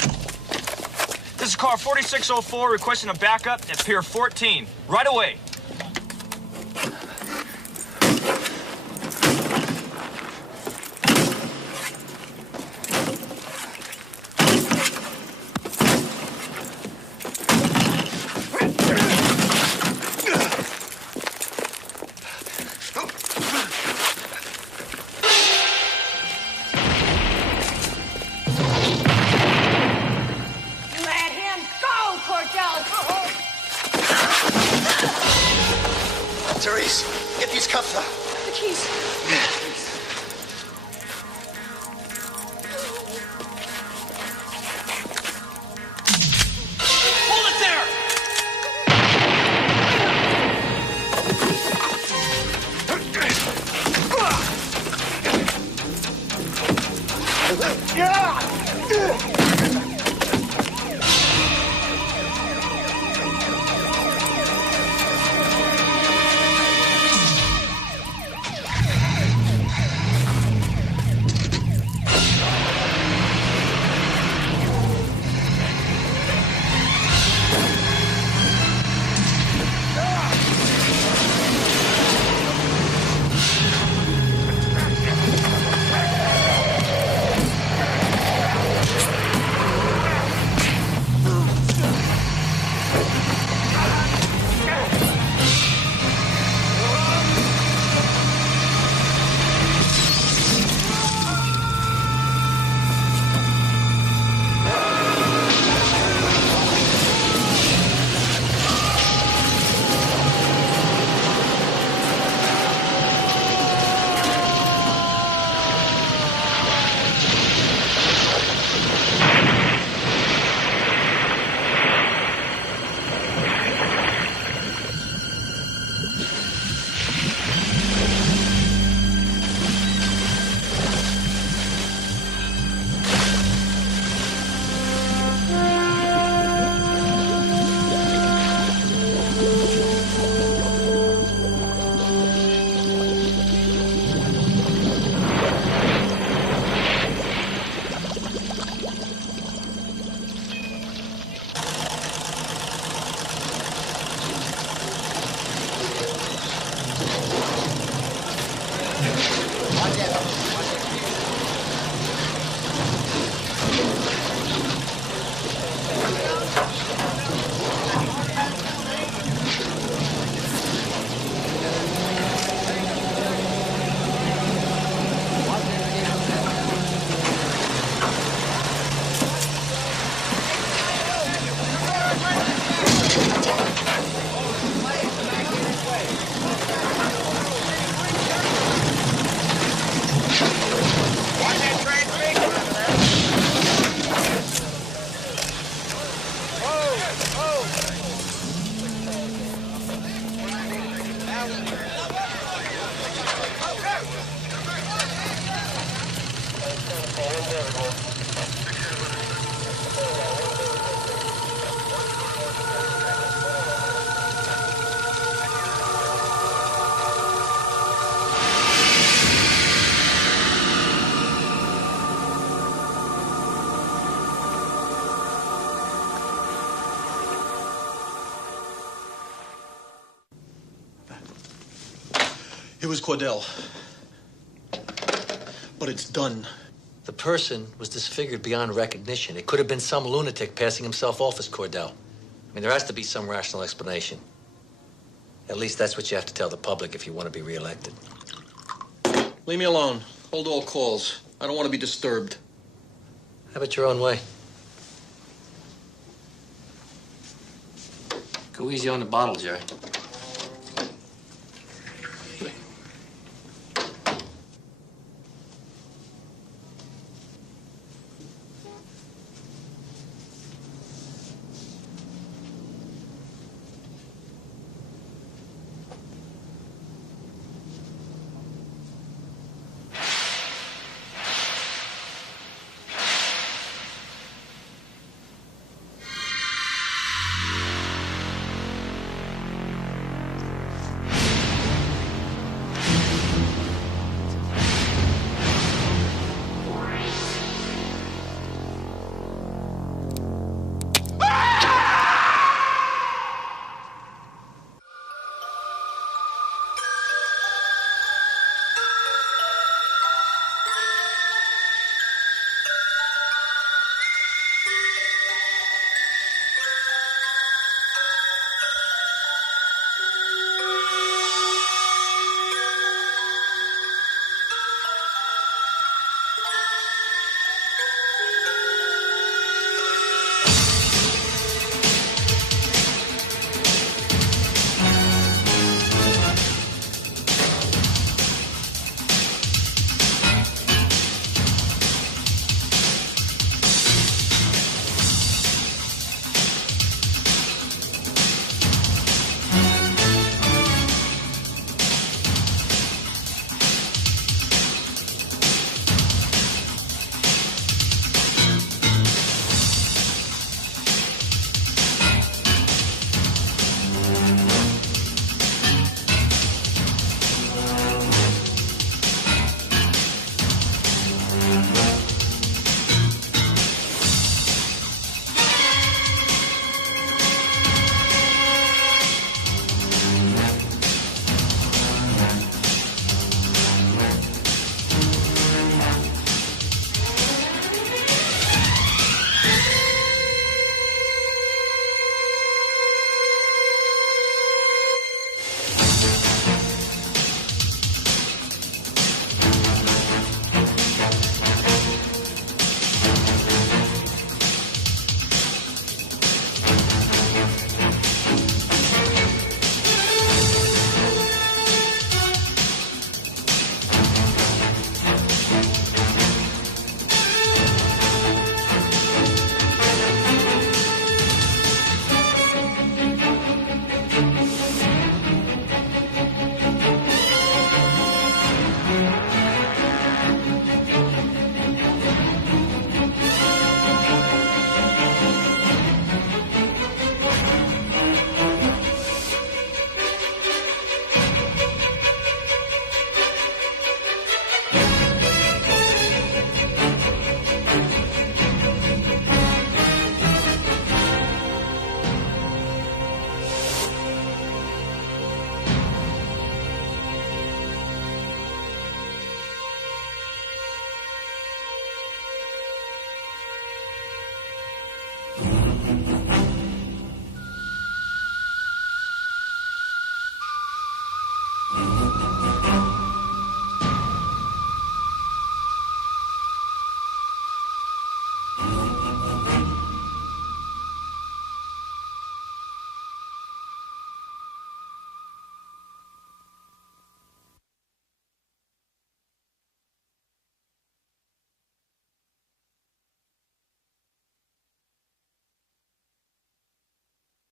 This is car 4604 requesting a backup at Pier 14. Right away. Let him go, Cordell! Therese, get these cuffs off. The keys. Hold it there! It was Cordell. But it's done. The person was disfigured beyond recognition. It could have been some lunatic passing himself off as Cordell. I mean, there has to be some rational explanation. At least that's what you have to tell the public if you want to be reelected. Leave me alone. Hold all calls. I don't want to be disturbed. Have it your own way. Go easy on the bottle, Jerry.